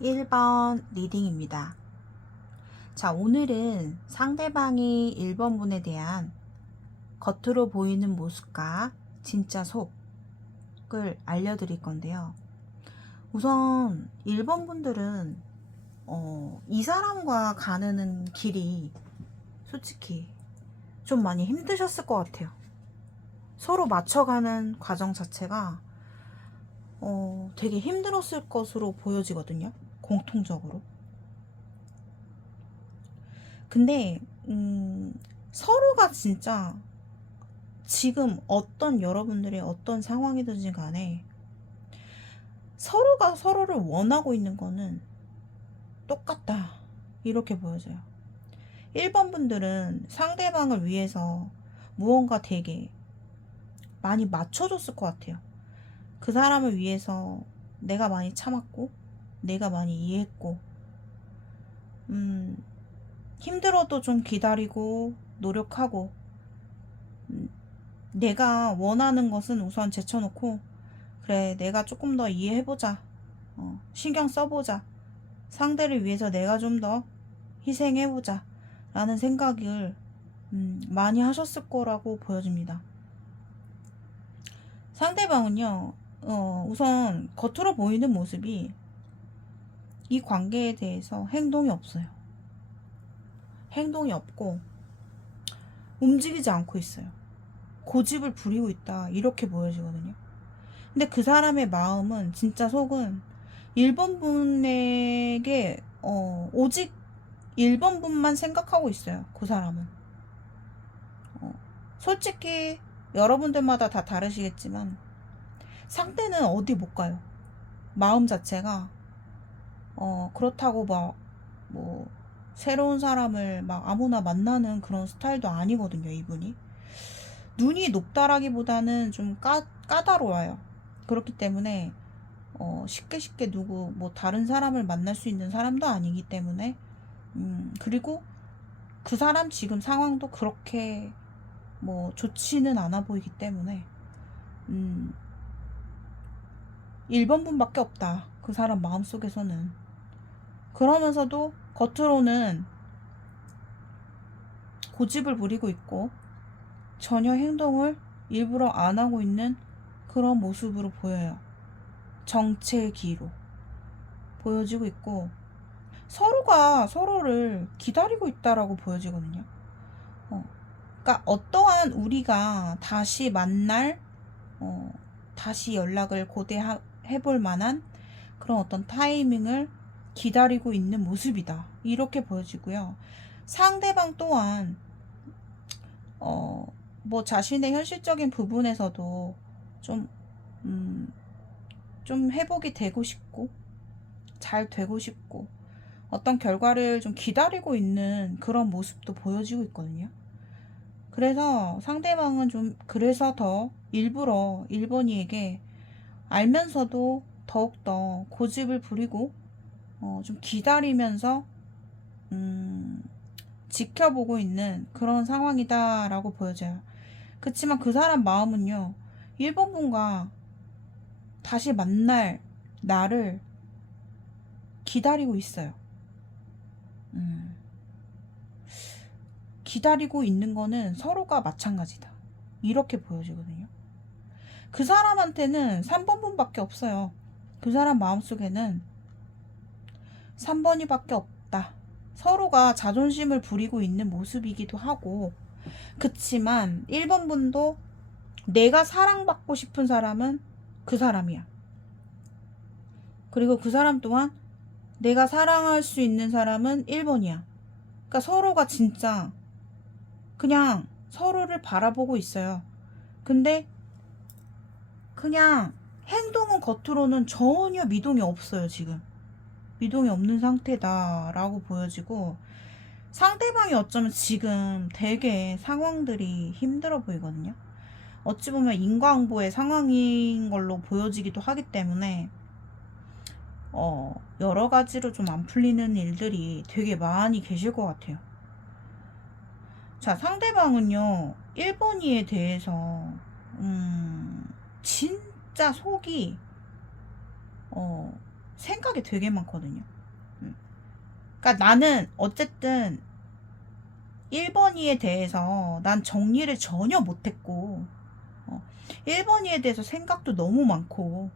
1번 리딩입니다. 자, 오늘은 상대방이 1번 분에 대한 겉으로 보이는 모습과 진짜 속을 알려드릴 건데요. 우선 1번 분들은 이 사람과 가는 길이 솔직히 좀 많이 힘드셨을 것 같아요. 서로 맞춰가는 과정 자체가 되게 힘들었을 것으로 보여지거든요. 공통적으로. 근데 서로가 진짜 지금 여러분들의 어떤 상황이든지 간에 서로가 서로를 원하고 있는 거는 똑같다, 이렇게 보여져요. 1번 분들은 상대방을 위해서 무언가 되게 많이 맞춰줬을 것 같아요. 그 사람을 위해서 내가 많이 참았고, 내가 많이 이해했고, 힘들어도 좀 기다리고 노력하고, 내가 원하는 것은 우선 제쳐놓고, 그래, 내가 조금 더 이해해보자, 신경 써보자, 상대를 위해서 내가 좀 더 희생해보자 라는 생각을 많이 하셨을 거라고 보여집니다. 상대방은요, 우선 겉으로 보이는 모습이 이 관계에 대해서 행동이 없어요. 행동이 없고 움직이지 않고 있어요. 고집을 부리고 있다, 이렇게 보여지거든요. 근데 그 사람의 마음은, 진짜 속은 1번 분에게 오직 1번 분만 생각하고 있어요. 그 사람은. 솔직히 여러분들마다 다 다르시겠지만 상대는 어디 못 가요. 마음 자체가 그렇다고 막 뭐 새로운 사람을 막 아무나 만나는 그런 스타일도 아니거든요. 이분이 눈이 높다라기보다는 좀 까다로워요. 그렇기 때문에 쉽게 누구 뭐 다른 사람을 만날 수 있는 사람도 아니기 때문에 그리고 그 사람 지금 상황도 그렇게 뭐 좋지는 않아 보이기 때문에 1번 분밖에 없다, 그 사람 마음속에서는. 그러면서도 겉으로는 고집을 부리고 있고 전혀 행동을 일부러 안 하고 있는 그런 모습으로 보여요. 정체기로 보여지고 있고, 서로가 서로를 기다리고 있다라고 보여지거든요. 그러니까 어떠한 우리가 다시 만날, 다시 연락을 고대해볼 만한 그런 어떤 타이밍을 기다리고 있는 모습이다, 이렇게 보여지고요. 상대방 또한 뭐 자신의 현실적인 부분에서도 좀 회복이 되고 싶고 잘 되고 싶고 어떤 결과를 좀 기다리고 있는 그런 모습도 보여지고 있거든요. 그래서 상대방은 좀, 그래서 더 일부러 1번이에게 알면서도 더욱더 고집을 부리고 좀 기다리면서 지켜보고 있는 그런 상황이다라고 보여져요. 그치만 그 사람 마음은요, 1번 분과 다시 만날 나를 기다리고 있어요. 기다리고 있는 거는 서로가 마찬가지다, 이렇게 보여지거든요. 그 사람한테는 3번 분밖에 없어요. 그 사람 마음속에는 3번이 밖에 없다. 서로가 자존심을 부리고 있는 모습이기도 하고, 그치만 1번 분도 내가 사랑받고 싶은 사람은 그 사람이야. 그리고 그 사람 또한 내가 사랑할 수 있는 사람은 1번이야. 그러니까 서로가 진짜 그냥 서로를 바라보고 있어요. 근데 그냥 행동은 겉으로는 전혀 미동이 없어요. 지금 미동이 없는 상태다라고 보여지고, 상대방이 어쩌면 지금 되게 상황들이 힘들어 보이거든요. 어찌 보면 인과응보의 상황인 걸로 보여지기도 하기 때문에 여러 가지로 좀 안 풀리는 일들이 되게 많이 계실 것 같아요. 자, 상대방은요, 1번이에 대해서 진짜 속이 생각이 되게 많거든요. 그러니까 나는 어쨌든 1번이에 대해서 난 정리를 전혀 못했고 1번이에 대해서 생각도 너무 많고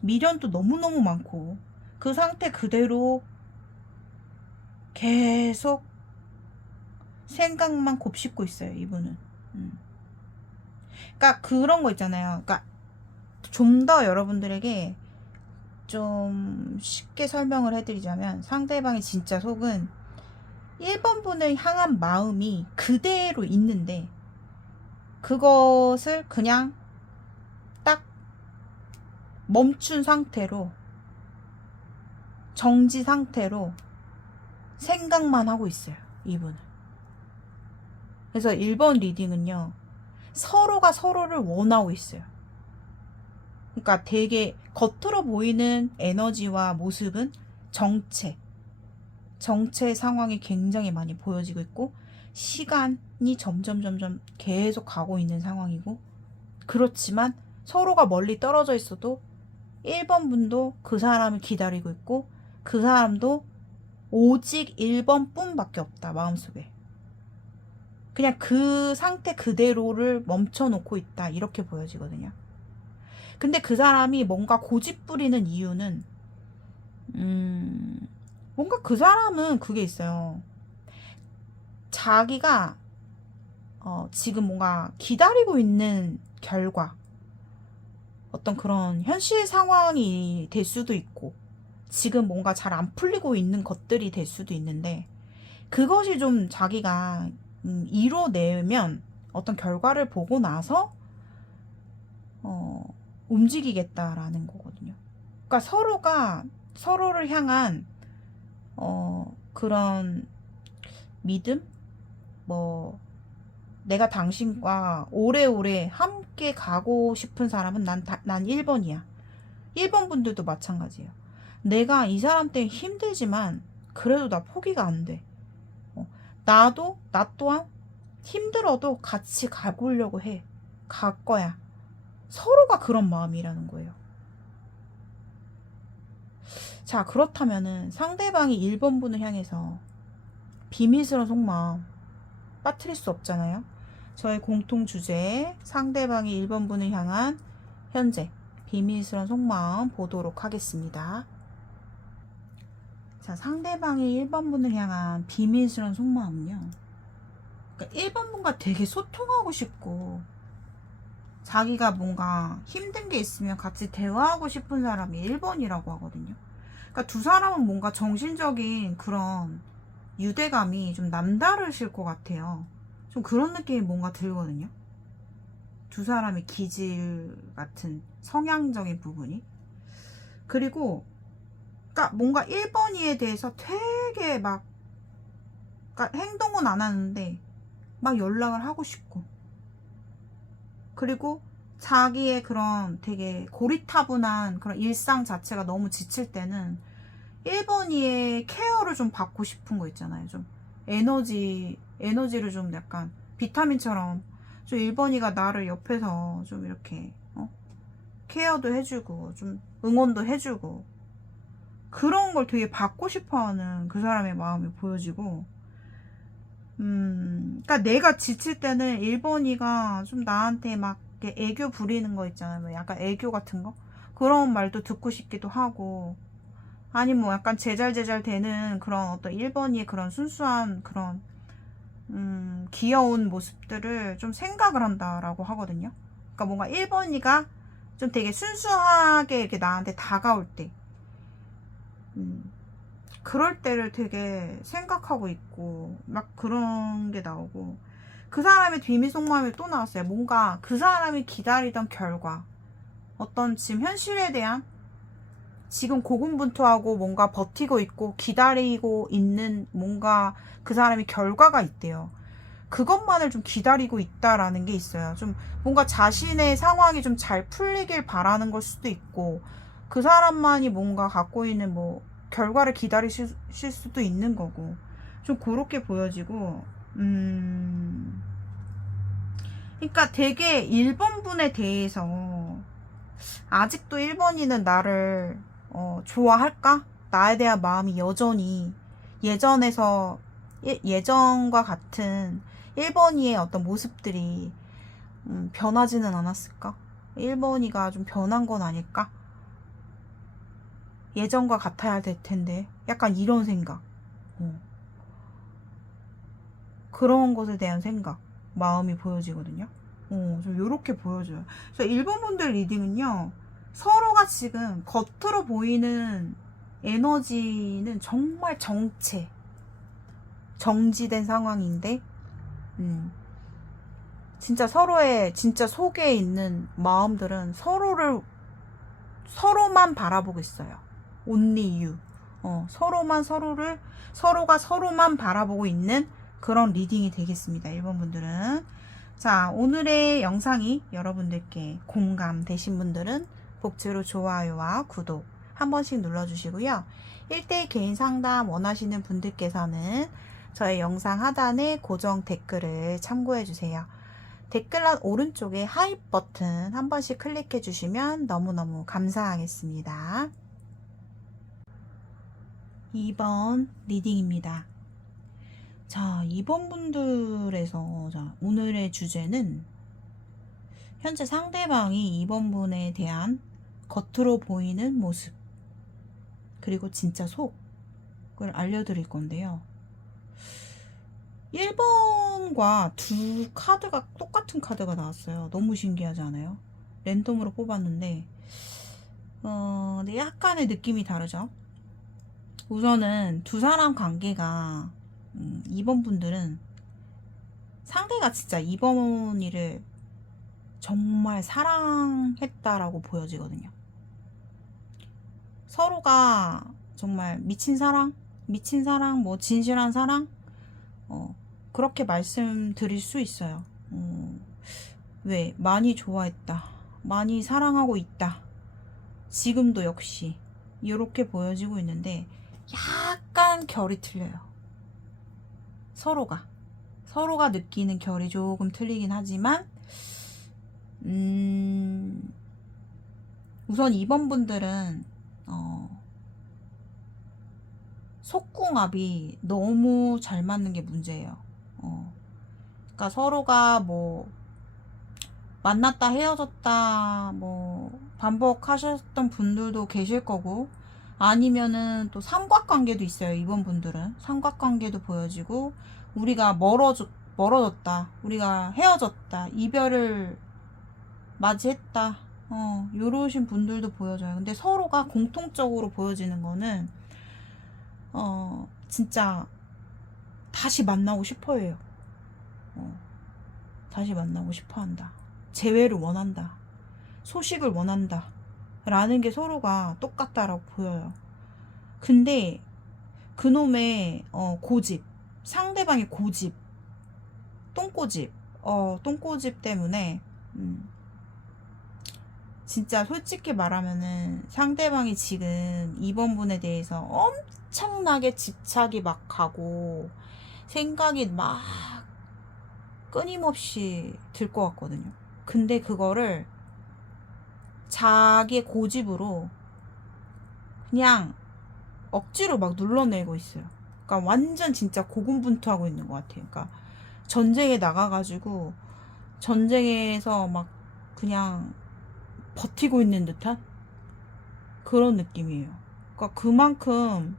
미련도 너무너무 많고 그 상태 그대로 계속 생각만 곱씹고 있어요, 이분은. 그러니까 그런 거 있잖아요. 그러니까 좀 더 여러분들에게 좀 쉽게 설명을 해드리자면 상대방의 진짜 속은 1번 분을 향한 마음이 그대로 있는데 그것을 그냥 딱 멈춘 상태로 정지 상태로 생각만 하고 있어요, 이분은. 그래서 1번 리딩은요, 서로가 서로를 원하고 있어요. 그러니까 되게 겉으로 보이는 에너지와 모습은 정체 상황이 굉장히 많이 보여지고 있고 시간이 점점 계속 가고 있는 상황이고, 그렇지만 서로가 멀리 떨어져 있어도 1번 분도 그 사람을 기다리고 있고 그 사람도 오직 1번 뿐밖에 없다, 마음속에. 그냥 그 상태 그대로를 멈춰놓고 있다, 이렇게 보여지거든요. 근데 그 사람이 뭔가 고집 부리는 이유는 뭔가 그 사람은 그게 있어요. 자기가 지금 뭔가 기다리고 있는 결과, 어떤 그런 현실 상황이 될 수도 있고 지금 뭔가 잘 안 풀리고 있는 것들이 될 수도 있는데, 그것이 좀 자기가 이뤄내면 어떤 결과를 보고 나서 움직이겠다라는 거거든요. 그러니까 서로가 서로를 향한 그런 믿음, 뭐 내가 당신과 오래오래 함께 가고 싶은 사람은 난 1번이야. 1번 분들도 마찬가지예요. 내가 이 사람 때문에 힘들지만 그래도 나 포기가 안 돼. 나 또한 힘들어도 같이 가보려고 해. 갈 거야. 서로가 그런 마음이라는 거예요. 자, 그렇다면은 상대방이 1번 분을 향해서 비밀스러운 속마음 빠뜨릴 수 없잖아요. 저의 공통 주제, 상대방이 1번 분을 향한 현재 비밀스러운 속마음 보도록 하겠습니다. 자, 상대방이 1번 분을 향한 비밀스러운 속마음은요, 그러니까 1번 분과 되게 소통하고 싶고 자기가 뭔가 힘든 게 있으면 같이 대화하고 싶은 사람이 1번이라고 하거든요. 그러니까 두 사람은 뭔가 정신적인 그런 유대감이 좀 남다르실 것 같아요. 좀 그런 느낌이 뭔가 들거든요. 두 사람의 기질 같은 성향적인 부분이. 그리고 그러니까 뭔가 1번이에 대해서 되게 막, 그러니까 행동은 안 하는데 막 연락을 하고 싶고, 그리고 자기의 그런 되게 고리타분한 그런 일상 자체가 너무 지칠 때는 1번이의 케어를 좀 받고 싶은 거 있잖아요. 좀 에너지를 좀 약간 비타민처럼 좀 1번이가 나를 옆에서 좀 이렇게 케어도 해주고 좀 응원도 해주고 그런 걸 되게 받고 싶어하는 그 사람의 마음이 보여지고, 그러니까 내가 지칠 때는 1번이가 좀 나한테 막 애교 부리는 거 있잖아요. 뭐 약간 애교 같은 거, 그런 말도 듣고 싶기도 하고, 아니 뭐 약간 제잘제잘 되는 그런 어떤 1번이의 그런 순수한 그런 귀여운 모습들을 좀 생각을 한다라고 하거든요. 그러니까 뭔가 1번이가 좀 되게 순수하게 이렇게 나한테 다가올 때, 그럴 때를 되게 생각하고 있고 막 그런 게 나오고, 그 사람의 비밀 속마음이 또 나왔어요. 뭔가 그 사람이 기다리던 결과, 어떤 지금 현실에 대한 지금 고군분투하고 뭔가 버티고 있고 기다리고 있는 뭔가 그 사람이 결과가 있대요. 그것만을 좀 기다리고 있다라는 게 있어요. 좀 뭔가 자신의 상황이 좀 잘 풀리길 바라는 걸 수도 있고, 그 사람만이 뭔가 갖고 있는 뭐 결과를 기다리실 수도 있는 거고, 좀 그렇게 보여지고, 그러니까 되게 1번 분에 대해서 아직도 1번이는 나를 좋아할까? 나에 대한 마음이 여전히 예전과 같은 1번이의 어떤 모습들이 변하지는 않았을까? 1번이가 좀 변한 건 아닐까? 예전과 같아야 될 텐데. 약간 이런 생각. 그런 것에 대한 생각. 마음이 보여지거든요. 좀 요렇게 보여줘요. 그래서 1번 분들 리딩은요, 서로가 지금 겉으로 보이는 에너지는 정말 정지된 상황인데, 진짜 서로의 진짜 속에 있는 마음들은 서로만 바라보고 있어요. only you. 서로가 서로만 바라보고 있는 그런 리딩이 되겠습니다. 1번 분들은. 자, 오늘의 영상이 여러분들께 공감되신 분들은 복주로 좋아요와 구독 한 번씩 눌러주시고요. 1대1 개인 상담 원하시는 분들께서는 저의 영상 하단에 고정 댓글을 참고해주세요. 댓글란 오른쪽에 하이 버튼 한 번씩 클릭해 주시면 너무너무 감사하겠습니다. 2번 리딩입니다. 자, 2번 분들에서 오늘의 주제는 현재 상대방이 2번 분에 대한 겉으로 보이는 모습 그리고 진짜 속을 알려드릴 건데요. 1번과 두 카드가 똑같은 카드가 나왔어요. 너무 신기하지 않아요? 랜덤으로 뽑았는데 근데 약간의 느낌이 다르죠? 우선은 두 사람 관계가 2번 분들은 상대가 진짜 2번이를 정말 사랑했다라고 보여지거든요. 서로가 정말 미친 사랑, 뭐 진실한 사랑, 그렇게 말씀드릴 수 있어요. 왜? 많이 좋아했다. 많이 사랑하고 있다. 지금도 역시 이렇게 보여지고 있는데 약간 결이 틀려요. 서로가 느끼는 결이 조금 틀리긴 하지만 우선 2번 분들은 속궁합이 너무 잘 맞는 게 문제예요. 그러니까 서로가 뭐 만났다 헤어졌다 뭐 반복하셨던 분들도 계실 거고, 아니면은 또 삼각관계도 있어요. 2번 분들은 삼각관계도 보여지고, 우리가 멀어졌다, 우리가 헤어졌다, 이별을 맞이했다, 요러신 분들도 보여져요. 근데 서로가 공통적으로 보여지는 거는 진짜 다시 만나고 싶어 해요. 다시 만나고 싶어 한다. 재회를 원한다. 소식을 원한다. 라는 게 서로가 똑같다라고 보여요. 근데 그놈의 고집, 상대방의 고집, 똥꼬집 때문에 진짜 솔직히 말하면은 상대방이 지금 2번 분에 대해서 엄청나게 집착이 막 가고 생각이 막 끊임없이 들 것 같거든요. 근데 그거를 자기의 고집으로 그냥 억지로 막 눌러내고 있어요. 그러니까 완전 진짜 고군분투하고 있는 것 같아요. 그러니까 전쟁에 나가가지고 전쟁에서 막 그냥 버티고 있는 듯한 그런 느낌이에요. 그러니까 그만큼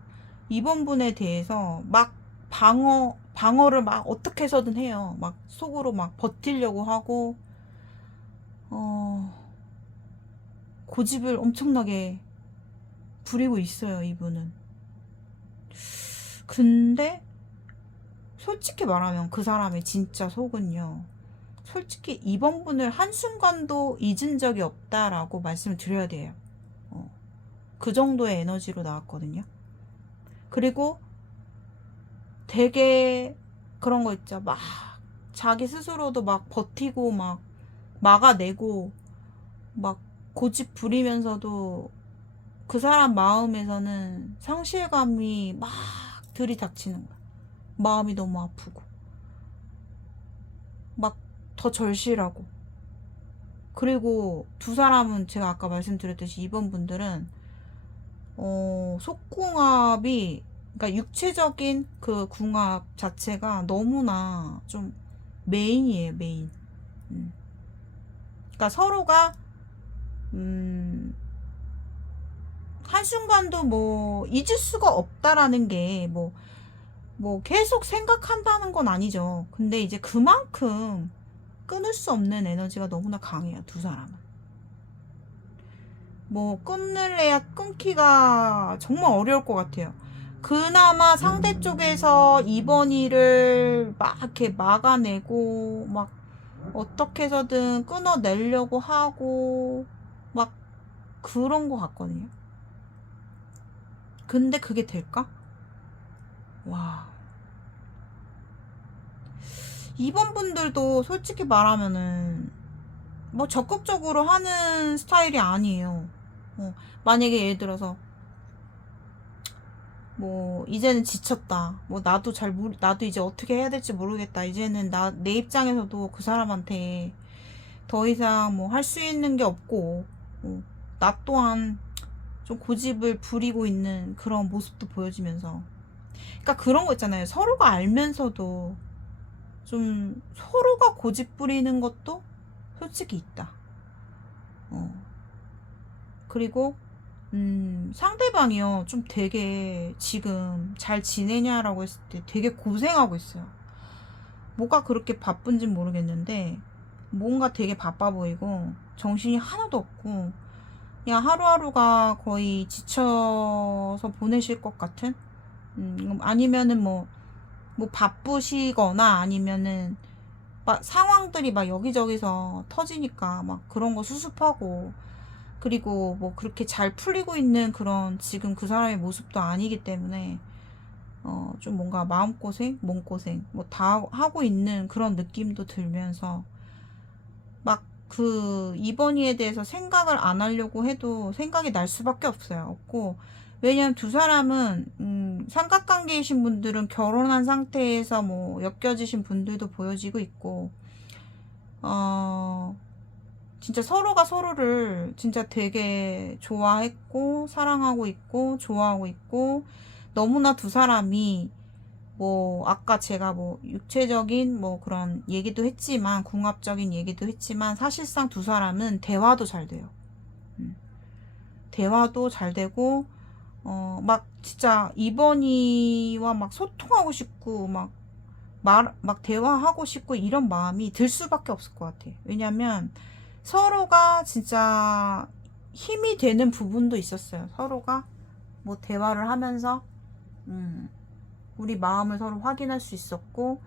이번 분에 대해서 막 방어를 막 어떻게 해서든 해요. 막 속으로 막 버티려고 하고 고집을 엄청나게 부리고 있어요, 이분은. 근데 솔직히 말하면 그 사람의 진짜 속은요, 솔직히 이번 분을 한순간도 잊은 적이 없다라고 말씀을 드려야 돼요. 그 정도의 에너지로 나왔거든요. 그리고 되게 그런 거 있죠. 막 자기 스스로도 막 버티고 막 막아내고 막 고집 부리면서도 그 사람 마음에서는 상실감이 막 들이닥치는 거야. 마음이 너무 아프고 막 더 절실하고 그리고 두 사람은 제가 아까 말씀드렸듯이 이번 분들은 속궁합이, 그러니까 육체적인 그 궁합 자체가 너무나 좀 메인이에요, 메인. 그러니까 서로가 한순간도 뭐 잊을 수가 없다라는 게 뭐 계속 생각한다는 건 아니죠. 근데 이제 그만큼 끊을 수 없는 에너지가 너무나 강해요, 두 사람은. 뭐 끊을래야 끊기가 정말 어려울 것 같아요. 그나마 상대 쪽에서 이번 일을 막 이렇게 막아내고 막 어떻게 해서든 끊어내려고 하고 막 그런 것 같거든요. 근데 그게 될까? 와. 이번 분들도 솔직히 말하면은 뭐 적극적으로 하는 스타일이 아니에요. 만약에 예를 들어서 뭐 이제는 지쳤다. 뭐 나도 이제 어떻게 해야 될지 모르겠다. 이제는 내 입장에서도 그 사람한테 더 이상 뭐 할 수 있는 게 없고, 나 또한 좀 고집을 부리고 있는 그런 모습도 보여지면서, 그러니까 그런 거 있잖아요. 서로가 알면서도 좀 서로가 고집 부리는 것도 솔직히 있다. 그리고 상대방이요 좀 되게 지금 잘 지내냐라고 했을 때 되게 고생하고 있어요. 뭐가 그렇게 바쁜진 모르겠는데 뭔가 되게 바빠 보이고 정신이 하나도 없고 그냥 하루하루가 거의 지쳐서 보내실 것 같은, 아니면은 뭐 바쁘시거나 아니면은 막 상황들이 막 여기저기서 터지니까 막 그런 거 수습하고, 그리고 뭐 그렇게 잘 풀리고 있는 그런 지금 그 사람의 모습도 아니기 때문에 좀 뭔가 마음고생, 몸고생 뭐 다 하고 있는 그런 느낌도 들면서 막 그 이번이에 대해서 생각을 안 하려고 해도 생각이 날 수밖에 없고, 왜냐면 두 사람은 삼각관계이신 분들은 결혼한 상태에서 뭐 엮여지신 분들도 보여지고 있고, 진짜 서로가 서로를 진짜 되게 좋아했고 사랑하고 있고 좋아하고 있고, 너무나 두 사람이 뭐 아까 제가 뭐 육체적인 뭐 그런 얘기도 했지만 궁합적인 얘기도 했지만 사실상 두 사람은 대화도 잘 돼요. 대화도 잘 되고 막 진짜 이번이와 막 소통하고 싶고 막 대화하고 싶고 이런 마음이 들 수밖에 없을 것 같아. 왜냐면 서로가 진짜 힘이 되는 부분도 있었어요. 서로가 뭐 대화를 하면서 우리 마음을 서로 확인할 수 있었고,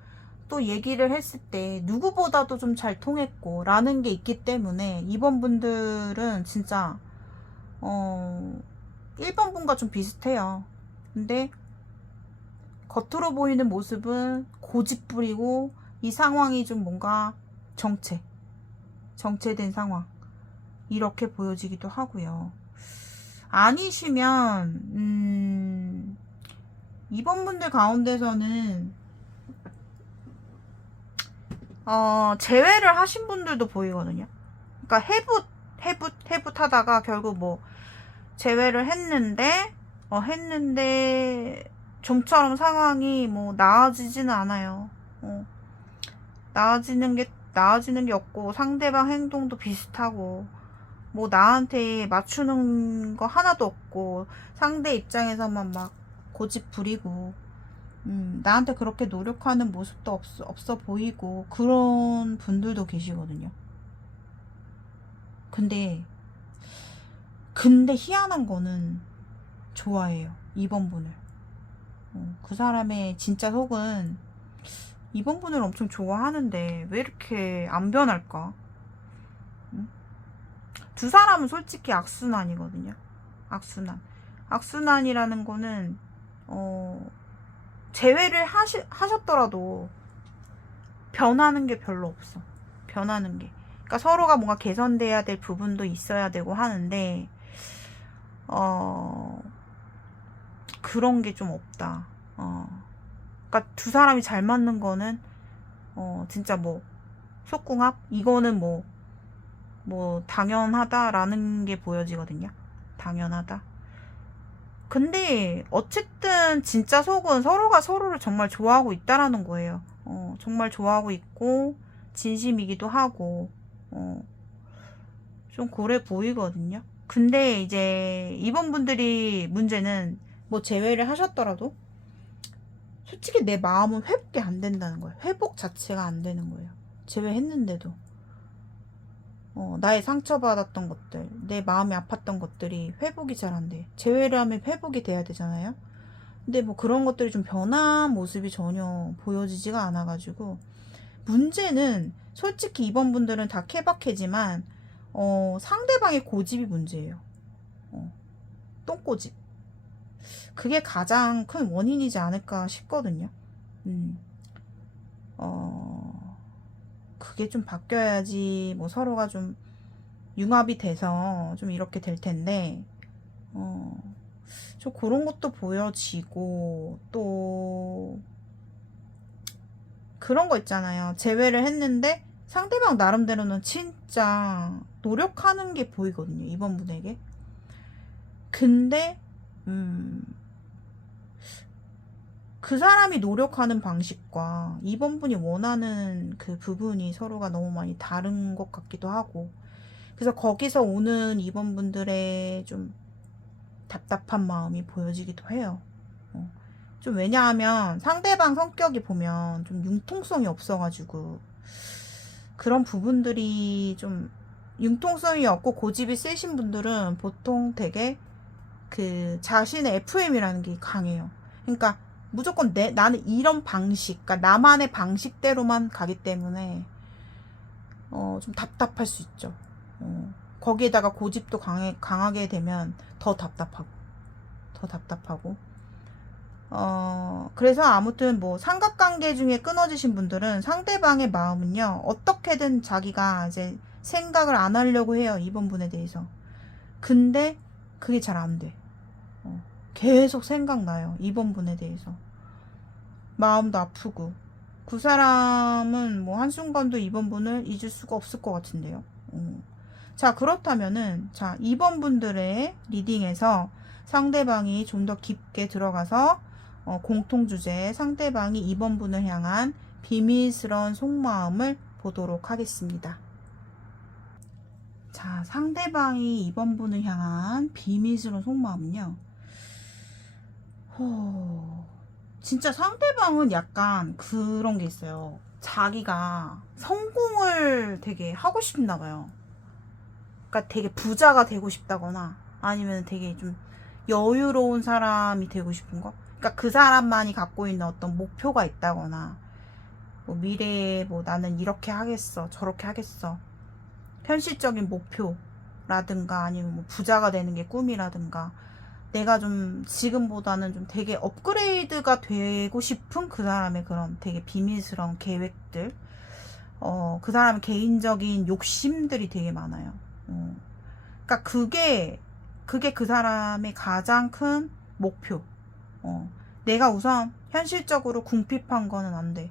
또 얘기를 했을 때 누구보다도 좀 잘 통했고 라는 게 있기 때문에 이번 분들은 진짜 1번 분과 좀 비슷해요. 근데 겉으로 보이는 모습은 고집 부리고 이 상황이 좀 뭔가 정체된 상황 이렇게 보여지기도 하고요. 아니시면 이번 분들 가운데서는 제외를 하신 분들도 보이거든요. 그러니까 해붓 하다가 결국 뭐 제외를 했는데 좀처럼 상황이 뭐 나아지지는 않아요. 나아지는 게 없고 상대방 행동도 비슷하고 뭐 나한테 맞추는 거 하나도 없고 상대 입장에서만 막 고집 부리고 나한테 그렇게 노력하는 모습도 없어 보이고 그런 분들도 계시거든요. 근데 희한한 거는 좋아해요. 2번 분을. 그 사람의 진짜 속은 2번 분을 엄청 좋아하는데 왜 이렇게 안 변할까? 두 사람은 솔직히 악순환이거든요. 악순환이라는 거는 제외를 하셨더라도 변하는 게 별로 없어. 변하는 게. 그러니까 서로가 뭔가 개선돼야 될 부분도 있어야 되고 하는데 그런 게 좀 없다. 그러니까 두 사람이 잘 맞는 거는 진짜 뭐 속궁합 이거는 뭐 뭐 당연하다라는 게 보여지거든요. 당연하다. 근데 어쨌든 진짜 속은 서로가 서로를 정말 좋아하고 있다라는 거예요. 정말 좋아하고 있고 진심이기도 하고 좀 그래 보이거든요. 근데 이제 이번 분들이 문제는 뭐 제외를 하셨더라도 솔직히 내 마음은 회복이 안 된다는 거예요. 회복 자체가 안 되는 거예요. 제외했는데도 나의 상처받았던 것들, 내 마음이 아팠던 것들이 회복이 잘 안 돼. 제외를 하면 회복이 돼야 되잖아요. 근데 뭐 그런 것들이 좀 변한 모습이 전혀 보여지지가 않아가지고 문제는 솔직히 이번 분들은 다 케바케지만 상대방의 고집이 문제예요. 똥꼬집. 그게 가장 큰 원인이지 않을까 싶거든요. 음, 그게 좀 바뀌어야지 뭐 서로가 좀 융합이 돼서 좀 이렇게 될 텐데, 좀 그런 것도 보여지고, 또, 그런 거 있잖아요. 제외를 했는데 상대방 나름대로는 진짜 노력하는 게 보이거든요. 이번 분에게. 근데, 음, 그 사람이 노력하는 방식과 이번 분이 원하는 그 부분이 서로가 너무 많이 다른 것 같기도 하고, 그래서 거기서 오는 이번 분들의 좀 답답한 마음이 보여지기도 해요. 좀 왜냐하면 상대방 성격이 보면 좀 융통성이 없어가지고 그런 부분들이 좀 융통성이 없고 고집이 세신 분들은 보통 되게 그 자신의 FM이라는 게 강해요. 그러니까 무조건 나는 이런 방식, 그러니까 나만의 방식대로만 가기 때문에 좀 답답할 수 있죠. 거기에다가 고집도 강하게 되면 더 답답하고. 그래서 아무튼 뭐 삼각관계 중에 끊어지신 분들은 상대방의 마음은요, 어떻게든 자기가 이제 생각을 안 하려고 해요, 이번 분에 대해서. 근데 그게 잘 안 돼. 계속 생각나요, 이번 분에 대해서. 마음도 아프고. 그 사람은 뭐 한순간도 이번 분을 잊을 수가 없을 것 같은데요. 자, 그렇다면은, 자, 이번 분들의 리딩에서 상대방이 좀 더 깊게 들어가서 공통주제 상대방이 이번 분을 향한 비밀스러운 속마음을 보도록 하겠습니다. 자, 상대방이 이번 분을 향한 비밀스러운 속마음은요. 진짜 상대방은 약간 그런 게 있어요. 자기가 성공을 되게 하고 싶나 봐요. 그러니까 되게 부자가 되고 싶다거나 아니면 되게 좀 여유로운 사람이 되고 싶은 거. 그러니까 그 사람만이 갖고 있는 어떤 목표가 있다거나 뭐 미래에 뭐 나는 이렇게 하겠어 저렇게 하겠어 현실적인 목표라든가 아니면 뭐 부자가 되는 게 꿈이라든가 내가 좀 지금보다는 좀 되게 업그레이드가 되고 싶은 그 사람의 그런 되게 비밀스러운 계획들, 그 사람의 개인적인 욕심들이 되게 많아요. 그러니까 그게 그 사람의 가장 큰 목표. 내가 우선 현실적으로 궁핍한 거는 안 돼.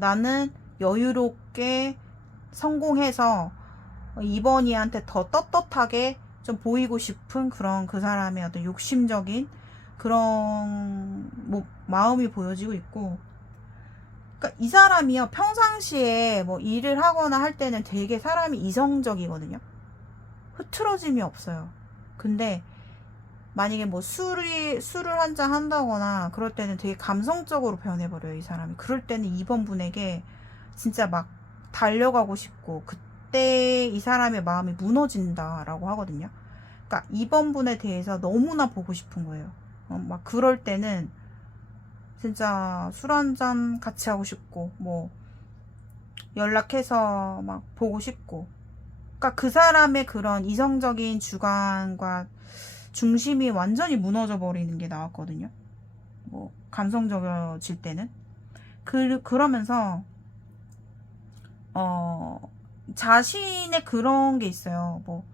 나는 여유롭게 성공해서 이번이한테 더 떳떳하게 좀 보이고 싶은 그런 그 사람의 어떤 욕심적인 그런 뭐 마음이 보여지고 있고, 그러니까 이 사람이요 평상시에 뭐 일을 하거나 할 때는 되게 사람이 이성적이거든요. 흐트러짐이 없어요. 근데 만약에 뭐 술을 한 잔 한다거나 그럴 때는 되게 감성적으로 변해버려요, 이 사람이. 그럴 때는 이번 분에게 진짜 막 달려가고 싶고, 그때 이 사람의 마음이 무너진다라고 하거든요. 그러니까 이번 분에 대해서 너무나 보고 싶은 거예요. 막 그럴 때는 진짜 술 한 잔 같이 하고 싶고, 뭐 연락해서 막 보고 싶고. 그러니까 그 사람의 그런 이성적인 주관과 중심이 완전히 무너져 버리는 게 나왔거든요. 뭐 감성적일 때는 그러면서 자신의 그런 게 있어요. 뭐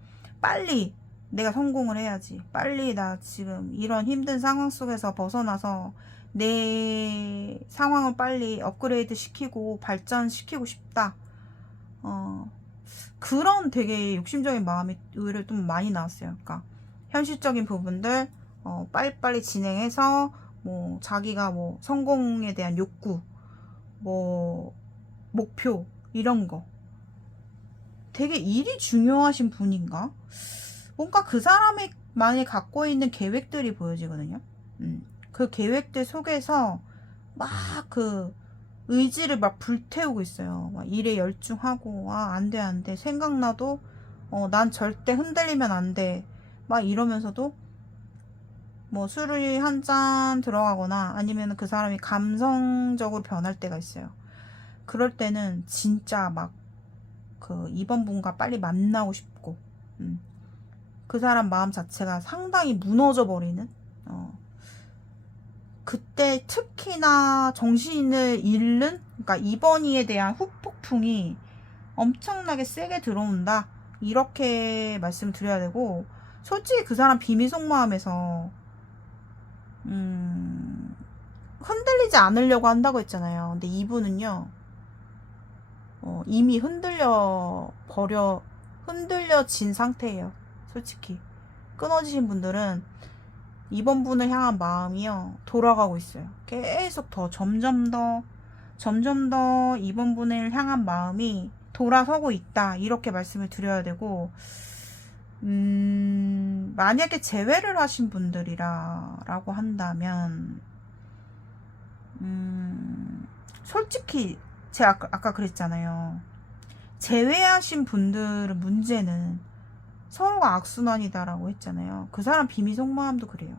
빨리 내가 성공을 해야지. 빨리 나 지금 이런 힘든 상황 속에서 벗어나서 내 상황을 빨리 업그레이드 시키고 발전시키고 싶다. 그런 되게 욕심적인 마음이 의외로 좀 많이 나왔어요. 그러니까 현실적인 부분들 빨리빨리 진행해서 뭐 자기가 뭐 성공에 대한 욕구, 뭐 목표 이런 거 되게 일이 중요하신 분인가? 뭔가 그 사람이 많이 갖고 있는 계획들이 보여지거든요. 그 계획들 속에서 막 그 의지를 막 불태우고 있어요. 막 일에 열중하고, 아, 안 돼, 안 돼. 생각나도, 난 절대 흔들리면 안 돼. 막 이러면서도, 뭐 술을 한 잔 들어가거나 아니면 그 사람이 감성적으로 변할 때가 있어요. 그럴 때는 진짜 막 그 2번 분과 빨리 만나고 싶고, 그 사람 마음 자체가 상당히 무너져 버리는, 그때 특히나 정신을 잃는, 그러니까 2번이에 대한 후폭풍이 엄청나게 세게 들어온다. 이렇게 말씀드려야 되고, 솔직히 그 사람 비밀 속마음에서 흔들리지 않으려고 한다고 했잖아요. 근데 이분은요, 이미 흔들려진 상태예요. 솔직히 끊어지신 분들은 2번 분을 향한 마음이요 돌아가고 있어요. 계속 더 점점 더 2번 분을 향한 마음이 돌아서고 있다, 이렇게 말씀을 드려야 되고, 만약에 재회를 하신 분들이라고 한다면, 솔직히 제가 아까 그랬잖아요. 재회하신 분들은 문제는 서로가 악순환이다라고 했잖아요. 그 사람 비밀 속마음도 그래요.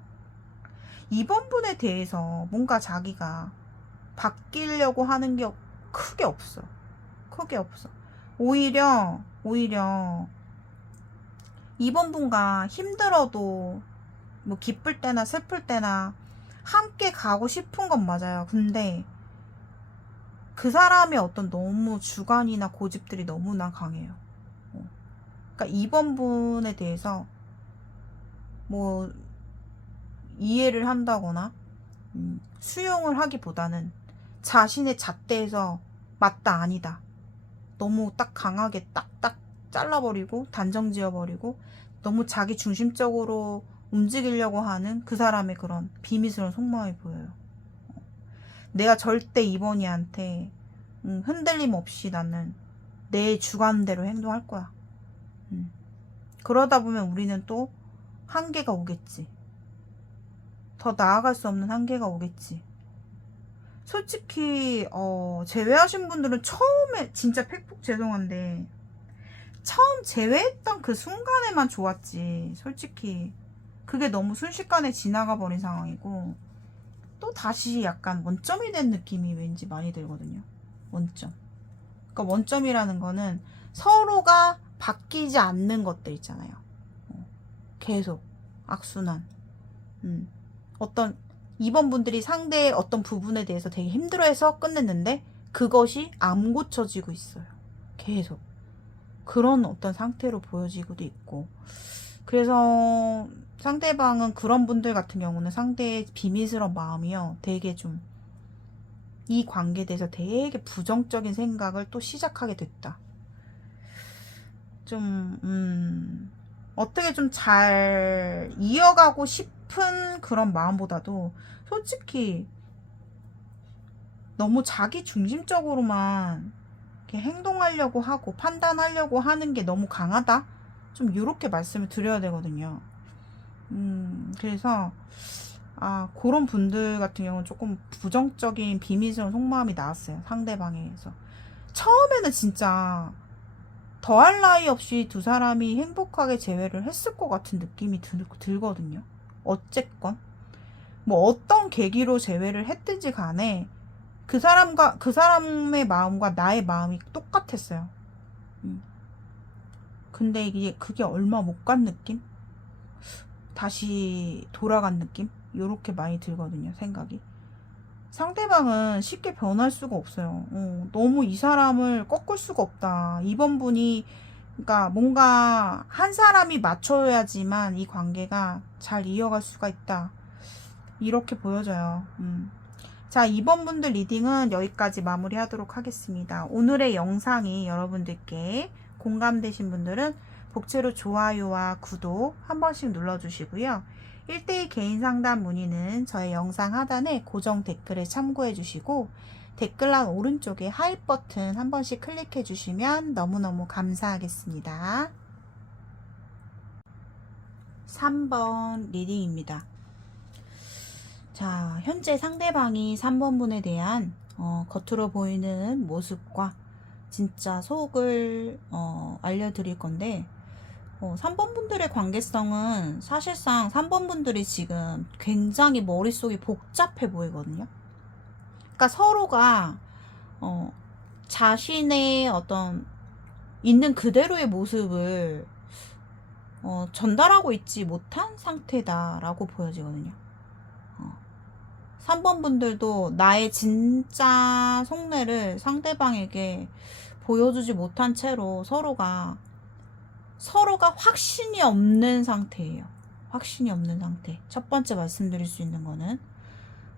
이번 분에 대해서 뭔가 자기가 바뀌려고 하는 게 크게 없어. 크게 없어. 오히려 이번 분과 힘들어도 뭐 기쁠 때나 슬플 때나 함께 가고 싶은 건 맞아요. 근데 그 사람의 어떤 너무 주관이나 고집들이 너무나 강해요. 그러니까 이번 분에 대해서 뭐 이해를 한다거나 수용을 하기보다는 자신의 잣대에서 맞다 아니다, 너무 딱 강하게 딱딱 잘라버리고 단정 지어버리고 너무 자기 중심적으로 움직이려고 하는 그 사람의 그런 비밀스러운 속마음이 보여요. 내가 절대 이번이한테 흔들림 없이 나는 내 주관대로 행동할 거야. 그러다 보면 우리는 또 한계가 오겠지. 더 나아갈 수 없는 한계가 오겠지. 솔직히 제외하신 분들은 처음에 진짜 팩폭 죄송한데 처음 제외했던 그 순간에만 좋았지. 솔직히 그게 너무 순식간에 지나가 버린 상황이고, 또 다시 약간 원점이 된 느낌이 왠지 많이 들거든요. 원점. 그러니까 원점이라는 거는 서로가 바뀌지 않는 것들 있잖아요. 계속 악순환. 어떤 이번 분들이 상대의 어떤 부분에 대해서 되게 힘들어해서 끝냈는데 그것이 안 고쳐지고 있어요. 계속 그런 어떤 상태로 보여지고도 있고, 그래서 상대방은 그런 분들 같은 경우는 상대의 비밀스러운 마음이요 되게 좀 이 관계에 대해서 되게 부정적인 생각을 또 시작하게 됐다. 좀 어떻게 좀 잘 이어가고 싶은 그런 마음보다도 솔직히 너무 자기 중심적으로만 이렇게 행동하려고 하고 판단하려고 하는 게 너무 강하다, 좀 이렇게 말씀을 드려야 되거든요. 그래서 그런 분들 같은 경우는 조금 부정적인 비밀스러운 속마음이 나왔어요. 상대방에서 처음에는 진짜 더할 나위 없이 두 사람이 행복하게 재회를 했을 것 같은 느낌이 들거든요. 어쨌건 뭐 어떤 계기로 재회를 했든지 간에 그 사람의 마음과 나의 마음이 똑같았어요. 근데 그게 얼마 못 간 느낌? 다시 돌아간 느낌? 요렇게 많이 들거든요, 생각이. 상대방은 쉽게 변할 수가 없어요. 너무 이 사람을 꺾을 수가 없다. 이번 분이, 그러니까 뭔가 한 사람이 맞춰야지만 이 관계가 잘 이어갈 수가 있다, 이렇게 보여져요. 자, 이번 분들 리딩은 여기까지 마무리하도록 하겠습니다. 오늘의 영상이 여러분들께 공감되신 분들은 복채로 좋아요와 구독 한 번씩 눌러주시고요. 1대1 개인 상담 문의는 저의 영상 하단에 고정 댓글을 참고해 주시고 댓글란 오른쪽에 하이 버튼 한 번씩 클릭해 주시면 너무너무 감사하겠습니다. 3번 리딩입니다. 자, 현재 상대방이 3번 분에 대한 겉으로 보이는 모습과 진짜 속을 알려드릴 건데 3번 분들의 관계성은 사실상 3번 분들이 지금 굉장히 머릿속이 복잡해 보이거든요. 그러니까 서로가 자신의 어떤 있는 그대로의 모습을 전달하고 있지 못한 상태다라고 보여지거든요. 3번 분들도 나의 진짜 속내를 상대방에게 보여주지 못한 채로 서로가 확신이 없는 상태예요. 확신이 없는 상태. 첫 번째 말씀드릴 수 있는 거는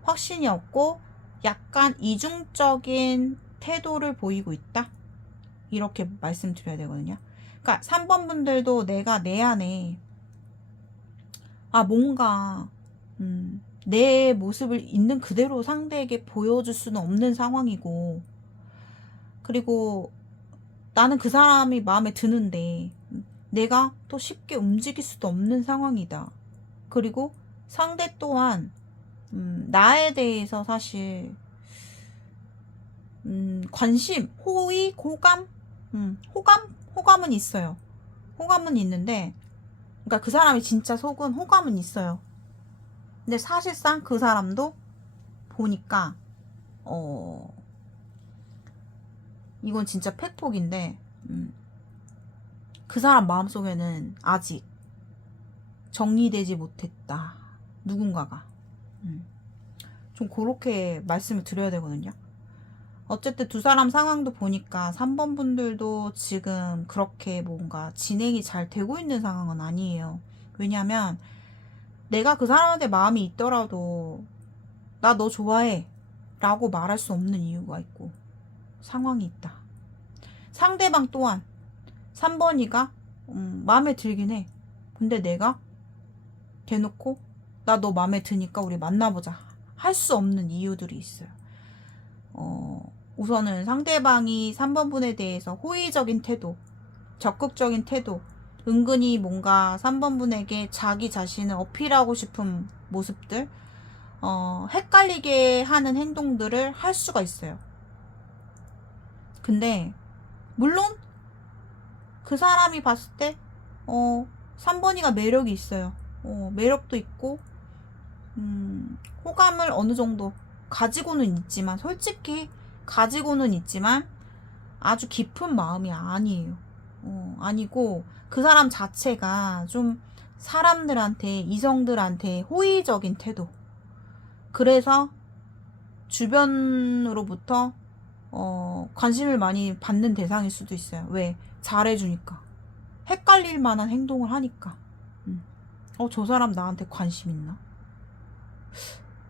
확신이 없고 약간 이중적인 태도를 보이고 있다. 이렇게 말씀드려야 되거든요. 그러니까 3번 분들도 내가 내 안에 뭔가 내 모습을 있는 그대로 상대에게 보여줄 수는 없는 상황이고, 그리고 나는 그 사람이 마음에 드는데 내가 또 쉽게 움직일 수도 없는 상황이다. 그리고 상대 또한 나에 대해서 사실 관심, 호의, 호감은 있어요. 호감은 있는데, 그러니까 그 사람이 진짜 속은 호감은 있어요. 근데 사실상 그 사람도 보니까 이건 진짜 팩폭인데 그 사람 마음속에는 아직 정리되지 못했다. 누군가가. 좀 그렇게 말씀을 드려야 되거든요. 어쨌든 두 사람 상황도 보니까 3번 분들도 지금 그렇게 뭔가 진행이 잘 되고 있는 상황은 아니에요. 왜냐면 내가 그 사람한테 마음이 있더라도 나 너 좋아해 라고 말할 수 없는 이유가 있고 상황이 있다. 상대방 또한 3번이가 마음에 들긴 해. 근데 내가 대놓고 나 너 마음에 드니까 우리 만나보자 할 수 없는 이유들이 있어요. 우선은 상대방이 3번 분에 대해서 호의적인 태도, 적극적인 태도, 은근히 뭔가 3번 분에게 자기 자신을 어필하고 싶은 모습들, 헷갈리게 하는 행동들을 할 수가 있어요. 근데 물론 그 사람이 봤을 때 3번이가 매력이 있어요. 매력도 있고 호감을 어느 정도 가지고는 있지만, 솔직히 가지고는 있지만 아주 깊은 마음이 아니에요. 아니고 그 사람 자체가 좀 사람들한테, 이성들한테 호의적인 태도. 그래서 주변으로부터 관심을 많이 받는 대상일 수도 있어요. 왜? 잘해주니까. 헷갈릴 만한 행동을 하니까. 저 사람 나한테 관심 있나?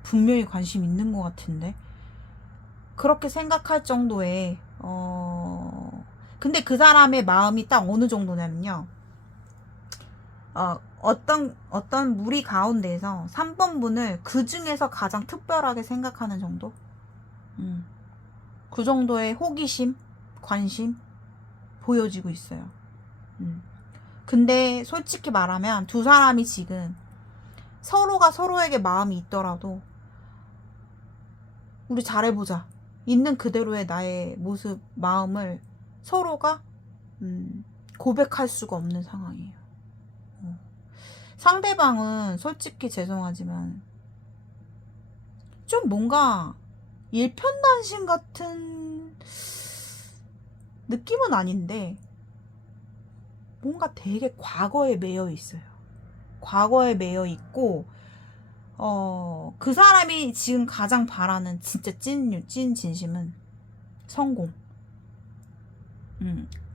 분명히 관심 있는 것 같은데. 그렇게 생각할 정도의 근데 그 사람의 마음이 딱 어느 정도냐면요. 어떤 무리 가운데서 3번 분을 그 중에서 가장 특별하게 생각하는 정도? 그 정도의 호기심, 관심 보여지고 있어요. 근데 솔직히 말하면 두 사람이 지금 서로가 서로에게 마음이 있더라도 우리 잘해보자. 있는 그대로의 나의 모습, 마음을 서로가 고백할 수가 없는 상황이에요. 상대방은 솔직히 죄송하지만 좀 뭔가 일편단심 같은 느낌은 아닌데 뭔가 되게 과거에 매여 있어요. 과거에 매여 있고 그 사람이 지금 가장 바라는 진짜 찐 진심은 성공.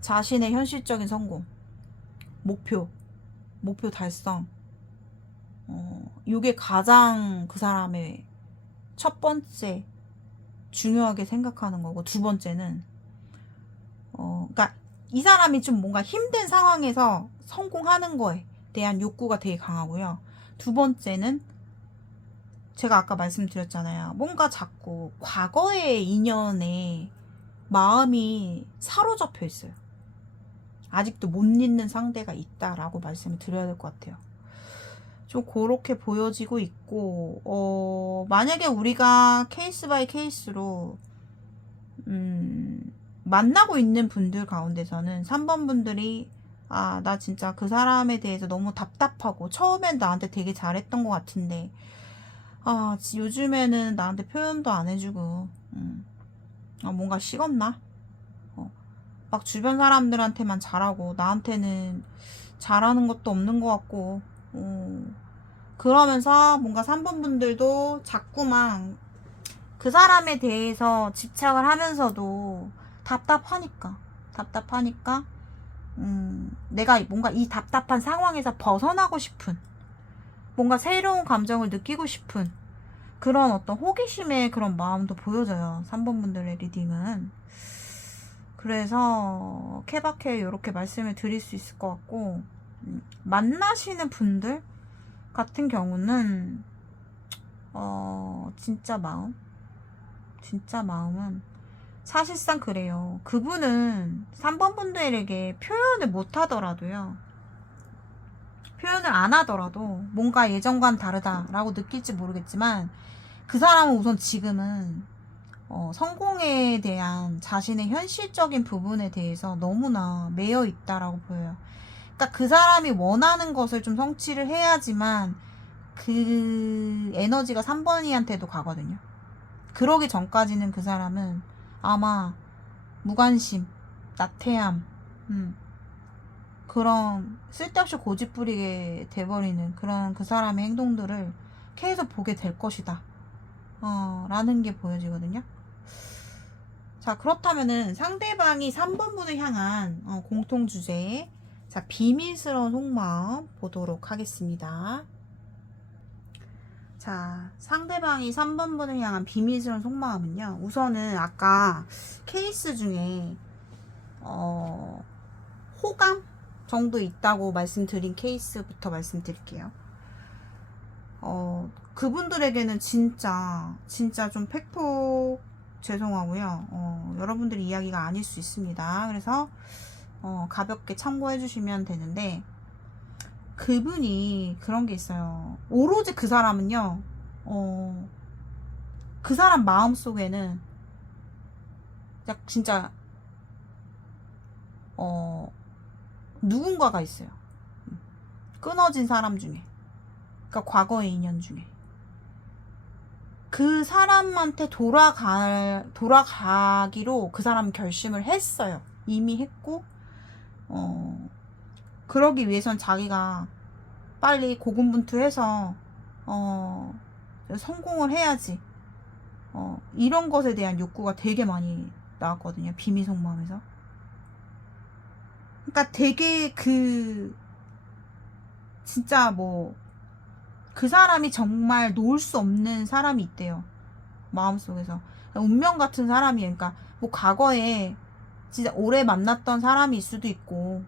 자신의 현실적인 성공. 목표 달성. 이게 가장 그 사람의 첫 번째 중요하게 생각하는 거고, 두 번째는 그러니까 이 사람이 좀 뭔가 힘든 상황에서 성공하는 거에 대한 욕구가 되게 강하고요. 두 번째는 제가 아까 말씀드렸잖아요. 뭔가 자꾸 과거의 인연에 마음이 사로잡혀 있어요. 아직도 못 잊는 상대가 있다라고 말씀을 드려야 될 것 같아요. 좀 그렇게 보여지고 있고, 만약에 우리가 케이스 바이 케이스로 만나고 있는 분들 가운데서는 3번 분들이 나 진짜 그 사람에 대해서 너무 답답하고 처음엔 나한테 되게 잘했던 것 같은데 요즘에는 나한테 표현도 안 해주고 뭔가 식었나? 막 주변 사람들한테만 잘하고 나한테는 잘하는 것도 없는 것 같고 그러면서 뭔가 3번 분들도 자꾸만 그 사람에 대해서 집착을 하면서도 답답하니까 내가 뭔가 이 답답한 상황에서 벗어나고 싶은 뭔가 새로운 감정을 느끼고 싶은 그런 어떤 호기심의 그런 마음도 보여져요. 3번 분들의 리딩은. 그래서 케바케 이렇게 말씀을 드릴 수 있을 것 같고 만나시는 분들 같은 경우는 진짜 마음은 사실상 그래요. 그분은 3번 분들에게 표현을 못 하더라도요. 표현을 안 하더라도 뭔가 예전과는 다르다라고 느낄지 모르겠지만 그 사람은 우선 지금은 성공에 대한 자신의 현실적인 부분에 대해서 너무나 매여 있다라고 보여요. 그러니까 그 사람이 원하는 것을 좀 성취를 해야지만 그 에너지가 3번이한테도 가거든요. 그러기 전까지는 그 사람은 아마 무관심, 나태함, 그런 쓸데없이 고집부리게 돼버리는 그런 그 사람의 행동들을 계속 보게 될 것이다. 라는 게 보여지거든요. 자, 그렇다면은 상대방이 3번 분을 향한 공통 주제, 자, 비밀스러운 속마음 보도록 하겠습니다. 자, 상대방이 3번 분을 향한 비밀스러운 속마음은요. 우선은 아까 케이스 중에 호감 정도 있다고 말씀드린 케이스부터 말씀드릴게요. 그분들에게는 진짜 좀 팩폭 죄송하고요. 여러분들의 이야기가 아닐 수 있습니다. 그래서 가볍게 참고해 주시면 되는데 그분이 그런 게 있어요. 오로지 그 사람은요. 그 사람 마음속에는 진짜 누군가가 있어요. 끊어진 사람 중에. 그러니까 과거의 인연 중에. 그 사람한테 돌아가기로 그 사람은 결심을 했어요. 이미 했고, 그러기 위해선 자기가 빨리 고군분투해서, 성공을 해야지. 이런 것에 대한 욕구가 되게 많이 나왔거든요. 비밀 속마음에서. 그러니까 되게 진짜 그 사람이 정말 놓을 수 없는 사람이 있대요. 마음속에서. 운명 같은 사람이에요. 그러니까 과거에 진짜 오래 만났던 사람일 수도 있고.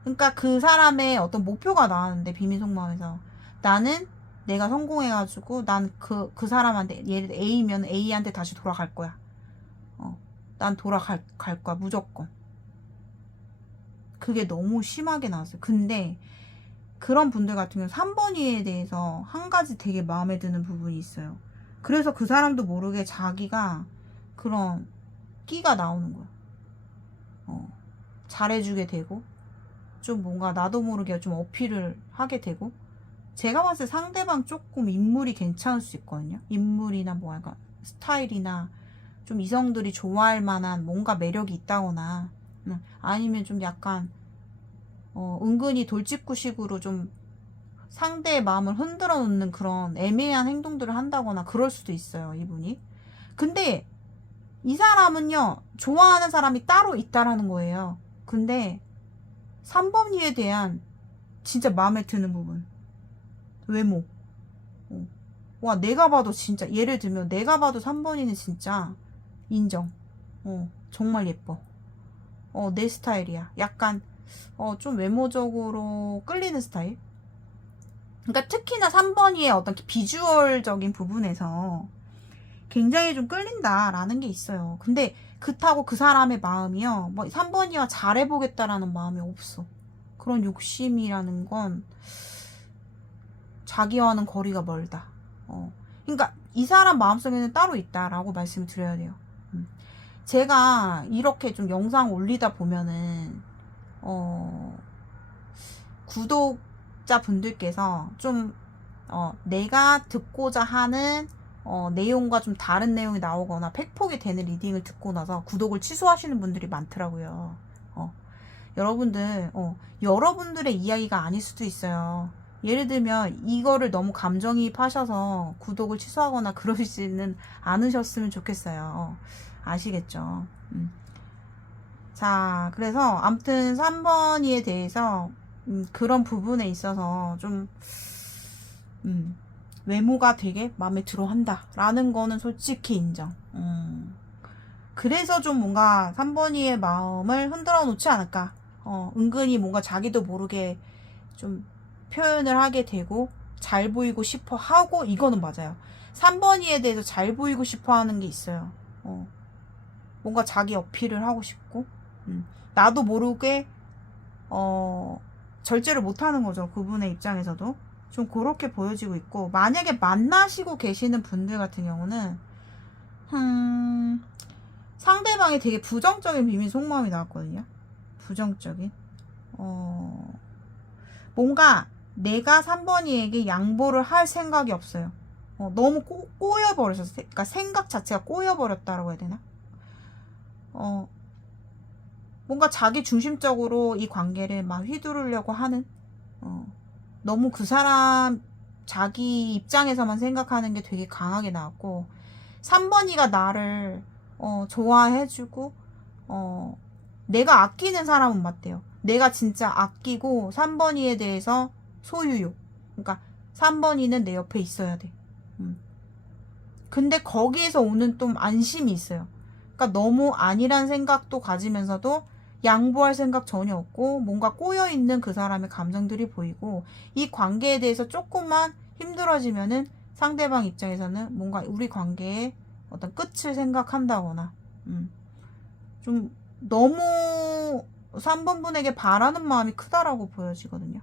그러니까 그 사람의 어떤 목표가 나왔는데 비밀 속마음에서 나는 내가 성공해가지고 난 그 사람한테 예를 들어 A면 A한테 다시 돌아갈 거야. 난 돌아갈 거야 무조건. 그게 너무 심하게 나왔어요. 근데 그런 분들 같은 경우 3번이에 대해서 한 가지 되게 마음에 드는 부분이 있어요. 그래서 그 사람도 모르게 자기가 그런 끼가 나오는 거야. 잘해주게 되고 좀 뭔가 나도 모르게 좀 어필을 하게 되고 제가 봤을 때 상대방 조금 인물이 괜찮을 수 있거든요. 인물이나 약간 스타일이나 좀 이성들이 좋아할 만한 뭔가 매력이 있다거나 아니면 좀 약간 은근히 돌직구식으로 좀 상대의 마음을 흔들어 놓는 그런 애매한 행동들을 한다거나 그럴 수도 있어요, 이분이. 근데 이 사람은요, 좋아하는 사람이 따로 있다라는 거예요. 근데 3번이에 대한 진짜 마음에 드는 부분. 외모. 와, 내가 봐도 진짜, 예를 들면 내가 봐도 3번이는 진짜 인정. 정말 예뻐. 내 스타일이야. 약간 좀 외모적으로 끌리는 스타일. 그러니까 특히나 3번이의 어떤 비주얼적인 부분에서 굉장히 좀 끌린다라는 게 있어요. 근데 그렇다고 그 사람의 마음이요, 뭐 3번이와 잘해보겠다라는 마음이 없어. 그런 욕심이라는 건 자기와는 거리가 멀다. 그러니까 이 사람 마음속에는 따로 있다라고 말씀을 드려야 돼요. 제가 이렇게 좀 영상 올리다 보면은 구독자분들께서 좀 내가 듣고자 하는 내용과 좀 다른 내용이 나오거나 팩폭이 되는 리딩을 듣고 나서 구독을 취소하시는 분들이 많더라고요. 여러분들, 여러분들의 이야기가 아닐 수도 있어요. 예를 들면 이거를 너무 감정이입하셔서 구독을 취소하거나 그러시지는 않으셨으면 좋겠어요. 아시겠죠? 자, 그래서 아무튼 3번이에 대해서 그런 부분에 있어서 좀 외모가 되게 마음에 들어 한다 라는 거는 솔직히 인정. 그래서 좀 뭔가 3번이의 마음을 흔들어 놓지 않을까. 은근히 뭔가 자기도 모르게 좀 표현을 하게 되고 잘 보이고 싶어 하고, 이거는 맞아요. 3번이에 대해서 잘 보이고 싶어 하는 게 있어요. 뭔가 자기 어필을 하고 싶고, 나도 모르게 절제를 못하는 거죠. 그분의 입장에서도 좀 그렇게 보여지고 있고, 만약에 만나시고 계시는 분들 같은 경우는 상대방이 되게 부정적인 비밀 속마음이 나왔거든요. 부정적인 뭔가 내가 3번이에게 양보를 할 생각이 없어요. 너무 꼬여버렸어요. 그러니까 생각 자체가 꼬여버렸다라고 해야 되나? 뭔가 자기 중심적으로 이 관계를 막 휘두르려고 하는, 너무 그 사람 자기 입장에서만 생각하는 게 되게 강하게 나왔고, 3번이가 나를 좋아해주고 내가 아끼는 사람은 맞대요. 내가 진짜 아끼고 3번이에 대해서 소유욕, 그러니까 3번이는 내 옆에 있어야 돼. 근데 거기에서 오는 좀 안심이 있어요. 그러니까 너무 아니란 생각도 가지면서도 양보할 생각 전혀 없고, 뭔가 꼬여있는 그 사람의 감정들이 보이고, 이 관계에 대해서 조금만 힘들어지면은 상대방 입장에서는 뭔가 우리 관계의 어떤 끝을 생각한다거나, 좀 너무 3번 분에게 바라는 마음이 크다라고 보여지거든요.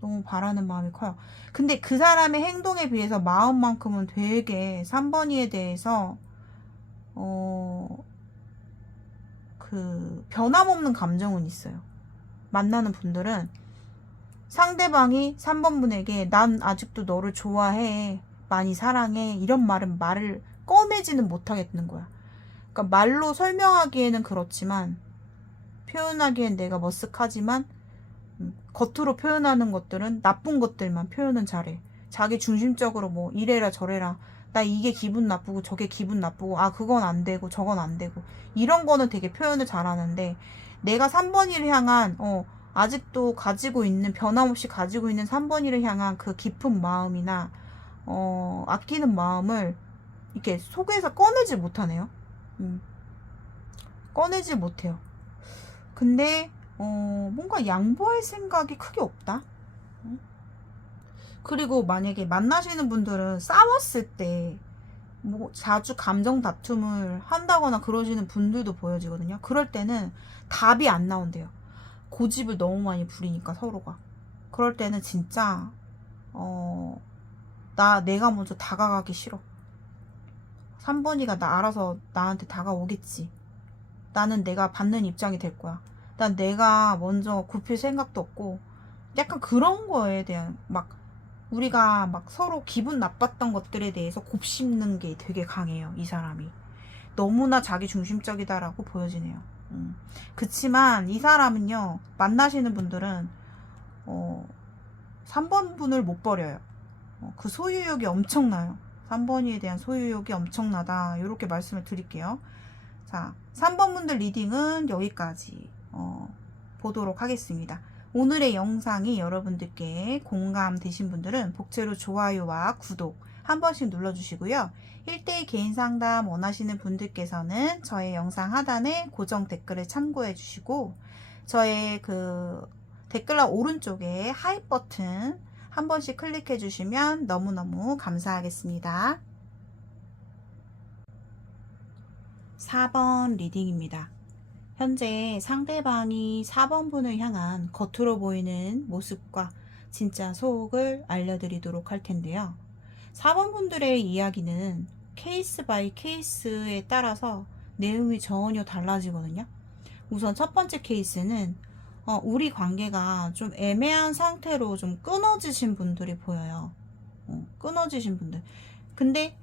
너무 바라는 마음이 커요. 근데 그 사람의 행동에 비해서 마음만큼은 되게 3번이에 대해서 그 변함없는 감정은 있어요. 만나는 분들은 상대방이 3번 분에게 난 아직도 너를 좋아해, 많이 사랑해, 이런 말을 꺼내지는 못하겠는 거야. 그러니까 말로 설명하기에는 그렇지만, 표현하기엔 내가 머쓱하지만, 겉으로 표현하는 것들은 나쁜 것들만 표현은 잘해. 자기 중심적으로 뭐 이래라 저래라, 나 이게 기분 나쁘고 저게 기분 나쁘고, 그건 안 되고 저건 안 되고, 이런 거는 되게 표현을 잘하는데, 내가 3번이를 향한 아직도 가지고 있는, 변함없이 가지고 있는 3번이를 향한 그 깊은 마음이나 아끼는 마음을 이렇게 속에서 꺼내지 못하네요. 꺼내지 못해요. 근데 뭔가 양보할 생각이 크게 없다. 그리고 만약에 만나시는 분들은 싸웠을 때 뭐 자주 감정 다툼을 한다거나 그러시는 분들도 보여지거든요. 그럴 때는 답이 안 나온대요. 고집을 너무 많이 부리니까 서로가. 그럴 때는 진짜 내가 먼저 다가가기 싫어. 3번이가 나 알아서 나한테 다가오겠지. 나는 내가 받는 입장이 될 거야. 난 내가 먼저 굽힐 생각도 없고, 약간 그런 거에 대한 우리가 서로 기분 나빴던 것들에 대해서 곱씹는 게 되게 강해요. 이 사람이 너무나 자기 중심적이다라고 보여지네요. 그치만 이 사람은요, 만나시는 분들은 3번 분을 못 버려요. 그 소유욕이 엄청나요. 3번이에 대한 소유욕이 엄청나다, 이렇게 말씀을 드릴게요. 자, 3번 분들 리딩은 여기까지 보도록 하겠습니다. 오늘의 영상이 여러분들께 공감되신 분들은 복제로 좋아요와 구독 한 번씩 눌러주시고요. 1대1 개인 상담 원하시는 분들께서는 저의 영상 하단에 고정 댓글을 참고해 주시고, 저의 그 댓글란 오른쪽에 하이 버튼 한 번씩 클릭해 주시면 너무너무 감사하겠습니다. 4번 리딩입니다. 현재 상대방이 4번 분을 향한 겉으로 보이는 모습과 진짜 속을 알려드리도록 할 텐데요. 4번 분들의 이야기는 케이스 바이 케이스에 따라서 내용이 전혀 달라지거든요. 우선 첫 번째 케이스는 우리 관계가 좀 애매한 상태로 좀 끊어지신 분들이 보여요. 끊어지신 분들. 근데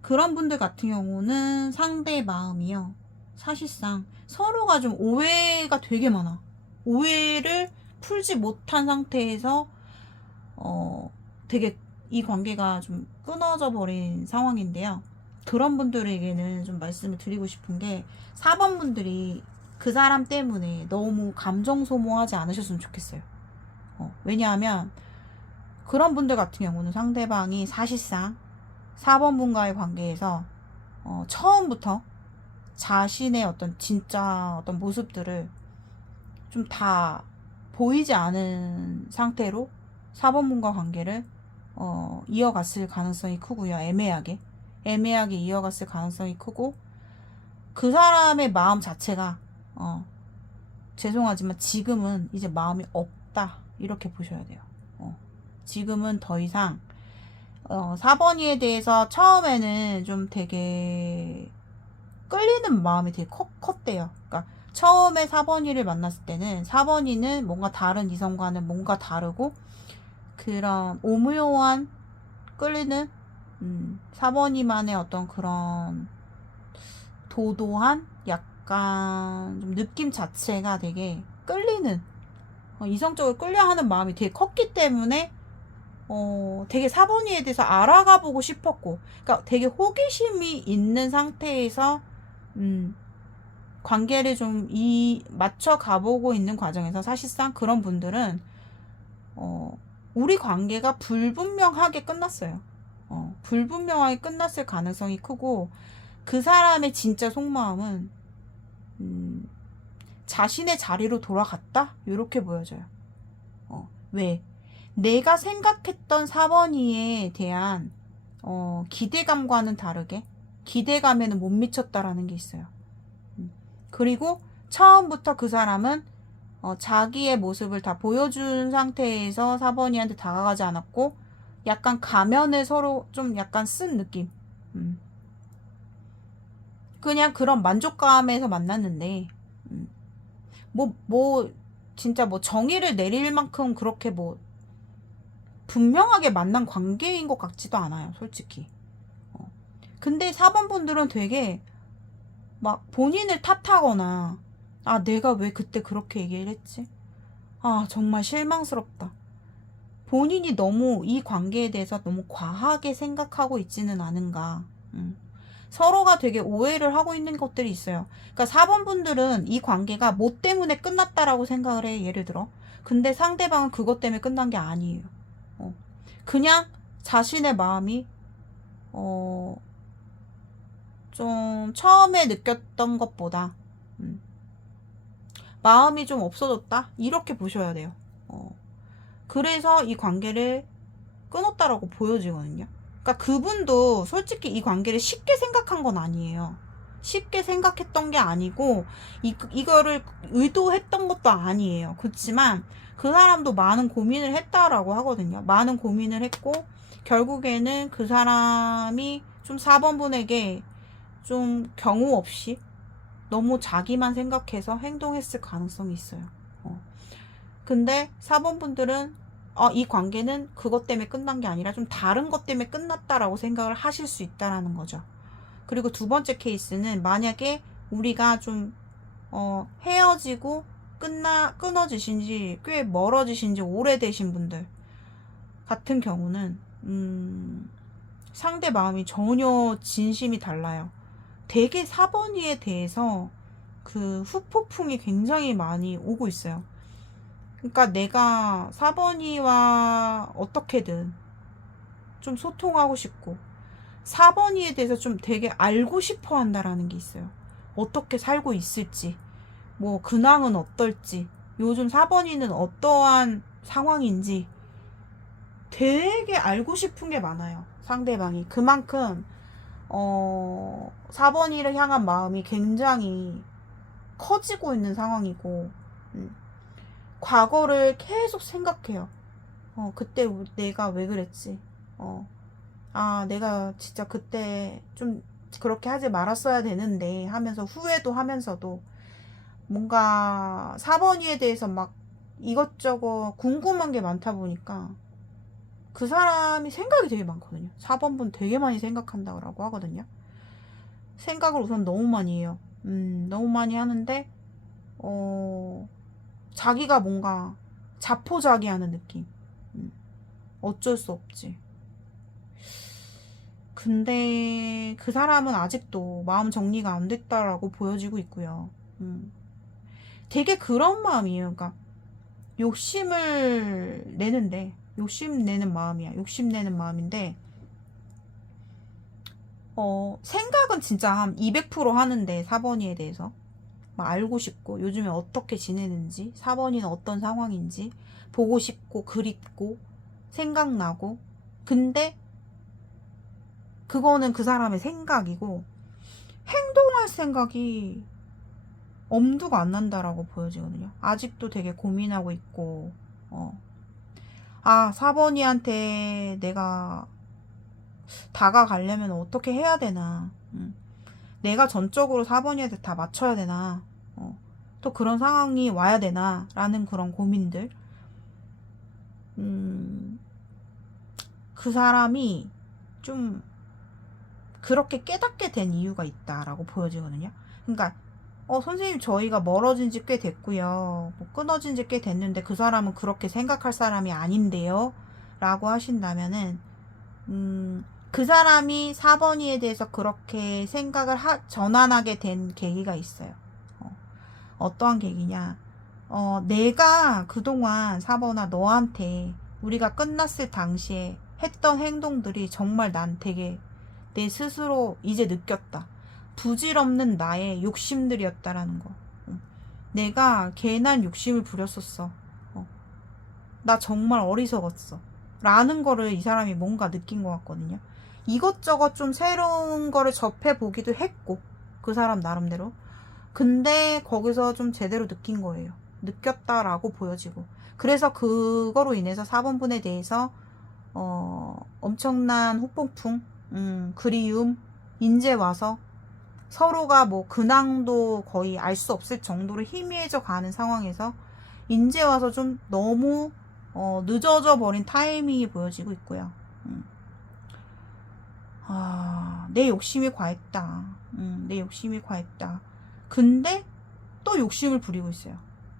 그런 분들 같은 경우는 상대의 마음이요, 사실상 서로가 좀 오해가 되게 많아. 오해를 풀지 못한 상태에서 되게 이 관계가 좀 끊어져 버린 상황인데요. 그런 분들에게는 좀 말씀을 드리고 싶은 게, 4번 분들이 그 사람 때문에 너무 감정 소모하지 않으셨으면 좋겠어요. 왜냐하면 그런 분들 같은 경우는 상대방이 사실상 4번 분과의 관계에서 처음부터 자신의 어떤 진짜 어떤 모습들을 좀 다 보이지 않은 상태로 4번 분과 관계를 이어갔을 가능성이 크고요. 애매하게 이어갔을 가능성이 크고, 그 사람의 마음 자체가 죄송하지만 지금은 이제 마음이 없다, 이렇게 보셔야 돼요. 지금은 더 이상 4번이에 대해서 처음에는 좀 되게 끌리는 마음이 되게 컸대요. 그러니까 처음에 4번이를 만났을 때는 4번이는 뭔가 다른 이성과는 뭔가 다르고, 그런 오묘한 끌리는 4번이만의 어떤 그런 도도한 약간 좀 느낌 자체가 되게 끌리는, 이성적으로 끌려하는 마음이 되게 컸기 때문에 되게 4번이에 대해서 알아가 보고 싶었고, 그러니까 되게 호기심이 있는 상태에서 관계를 좀 맞춰 가보고 있는 과정에서, 사실상 그런 분들은 우리 관계가 불분명하게 끝났어요. 불분명하게 끝났을 가능성이 크고, 그 사람의 진짜 속마음은 자신의 자리로 돌아갔다, 이렇게 보여져요. 왜? 내가 생각했던 4번이에 대한 기대감과는 다르게 기대감에는 못 미쳤다라는 게 있어요. 그리고 처음부터 그 사람은 자기의 모습을 다 보여준 상태에서 4번이한테 다가가지 않았고, 약간 가면을 서로 좀 약간 쓴 느낌. 그냥 그런 만족감에서 만났는데, 진짜 정의를 내릴 만큼 그렇게 분명하게 만난 관계인 것 같지도 않아요, 솔직히. 근데 4번 분들은 되게 막 본인을 탓하거나, 아, 내가 왜 그때 그렇게 얘기를 했지? 아, 정말 실망스럽다. 본인이 너무 이 관계에 대해서 너무 과하게 생각하고 있지는 않은가. 서로가 되게 오해를 하고 있는 것들이 있어요. 그러니까 4번 분들은 이 관계가 뭐 때문에 끝났다라고 생각을 해, 예를 들어. 근데 상대방은 그것 때문에 끝난 게 아니에요. 그냥 자신의 마음이 좀 처음에 느꼈던 것보다 마음이 좀 없어졌다, 이렇게 보셔야 돼요. 그래서 이 관계를 끊었다라고 보여지거든요. 그러니까 그분도 솔직히 이 관계를 쉽게 생각한 건 아니에요. 쉽게 생각했던 게 아니고, 이거를 의도했던 것도 아니에요. 그렇지만 그 사람도 많은 고민을 했다라고 하거든요. 많은 고민을 했고, 결국에는 그 사람이 좀 4번 분에게 좀 경우 없이 너무 자기만 생각해서 행동했을 가능성이 있어요. 근데 4번 분들은 이 관계는 그것 때문에 끝난 게 아니라 좀 다른 것 때문에 끝났다라고 생각을 하실 수 있다라는 거죠. 그리고 두 번째 케이스는, 만약에 우리가 좀 헤어지고 끊어지신 지 꽤 멀어지신 지 오래되신 분들 같은 경우는 상대 마음이 전혀 진심이 달라요. 되게 4번이에 대해서 그 후폭풍이 굉장히 많이 오고 있어요. 그러니까 내가 4번이와 어떻게든 좀 소통하고 싶고 4번이에 대해서 좀 되게 알고 싶어 한다라는 게 있어요. 어떻게 살고 있을지, 뭐 근황은 어떨지, 요즘 4번이는 어떠한 상황인지 되게 알고 싶은 게 많아요. 상대방이. 그만큼 4번이를 향한 마음이 굉장히 커지고 있는 상황이고 과거를 계속 생각해요. 그때 내가 왜 그랬지? 내가 진짜 그때 좀 그렇게 하지 말았어야 되는데 하면서 후회도 하면서도 뭔가 4번이에 대해서 막 이것저것 궁금한 게 많다 보니까 그 사람이 생각이 되게 많거든요. 4번분 되게 많이 생각한다고 하거든요. 생각을 우선 너무 많이 해요. 너무 많이 하는데 자기가 뭔가 자포자기하는 느낌. 어쩔 수 없지. 근데 그 사람은 아직도 마음 정리가 안 됐다라고 보여지고 있고요. 되게 그런 마음이에요. 그러니까 욕심을 내는데 욕심내는 마음이야. 욕심내는 마음인데 생각은 진짜 한 200% 하는데 4번이에 대해서 막 알고 싶고 요즘에 어떻게 지내는지 4번이는 어떤 상황인지 보고 싶고 그립고 생각나고 근데 그거는 그 사람의 생각이고 행동할 생각이 엄두가 안 난다라고 보여지거든요. 아직도 되게 고민하고 있고 4번이한테 내가 다가가려면 어떻게 해야 되나 내가 전적으로 4번이한테 다 맞춰야 되나 또 그런 상황이 와야 되나 라는 그런 고민들 그 사람이 좀 그렇게 깨닫게 된 이유가 있다라고 보여지거든요. 그러니까 선생님 저희가 멀어진 지 꽤 됐고요. 뭐 끊어진 지 꽤 됐는데 그 사람은 그렇게 생각할 사람이 아닌데요. 라고 하신다면은 그 사람이 4번이에 대해서 그렇게 생각을 전환하게 된 계기가 있어요. 어떠한 계기냐. 내가 그동안 4번아 너한테 우리가 끝났을 당시에 했던 행동들이 정말 난 되게 내 스스로 이제 느꼈다. 부질없는 나의 욕심들이었다라는 거. 내가 괜한 욕심을 부렸었어. 나 정말 어리석었어. 라는 거를 이 사람이 뭔가 느낀 것 같거든요. 이것저것 좀 새로운 거를 접해보기도 했고, 그 사람 나름대로. 근데 거기서 좀 제대로 느낀 거예요. 느꼈다라고 보여지고. 그래서 그거로 인해서 4번분에 대해서, 엄청난 후폭풍, 그리움, 인제 와서 서로가 뭐 근황도 거의 알 수 없을 정도로 희미해져 가는 상황에서 인제 와서 좀 너무 늦어져 버린 타이밍이 보여지고 있고요. 내 욕심이 과했다. 내 욕심이 과했다. 근데 또 욕심을 부리고 있어요.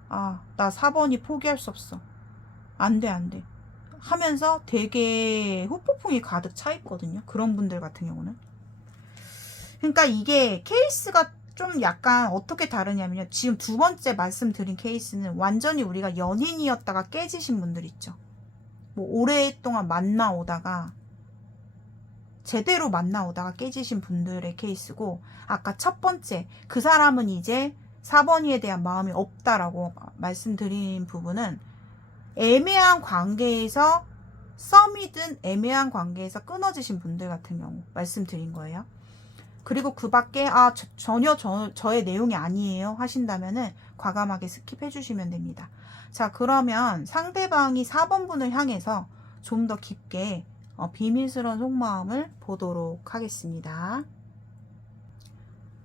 나 4번이 포기할 수 없어. 안 돼, 안 돼. 하면서 되게 후폭풍이 가득 차 있거든요. 그런 분들 같은 경우는. 그러니까 이게 케이스가 좀 약간 어떻게 다르냐면요. 지금 두 번째 말씀드린 케이스는 완전히 우리가 연인이었다가 깨지신 분들 있죠. 뭐 오랫동안 만나오다가 제대로 만나오다가 깨지신 분들의 케이스고 아까 첫 번째 그 사람은 이제 4번이에 대한 마음이 없다라고 말씀드린 부분은 애매한 관계에서 썸이든 애매한 관계에서 끊어지신 분들 같은 경우 말씀드린 거예요. 그리고 그 밖에 전혀 저의 내용이 아니에요 하신다면은 과감하게 스킵해 주시면 됩니다. 자, 그러면 상대방이 4번분을 향해서 좀 더 깊게 비밀스러운 속마음을 보도록 하겠습니다.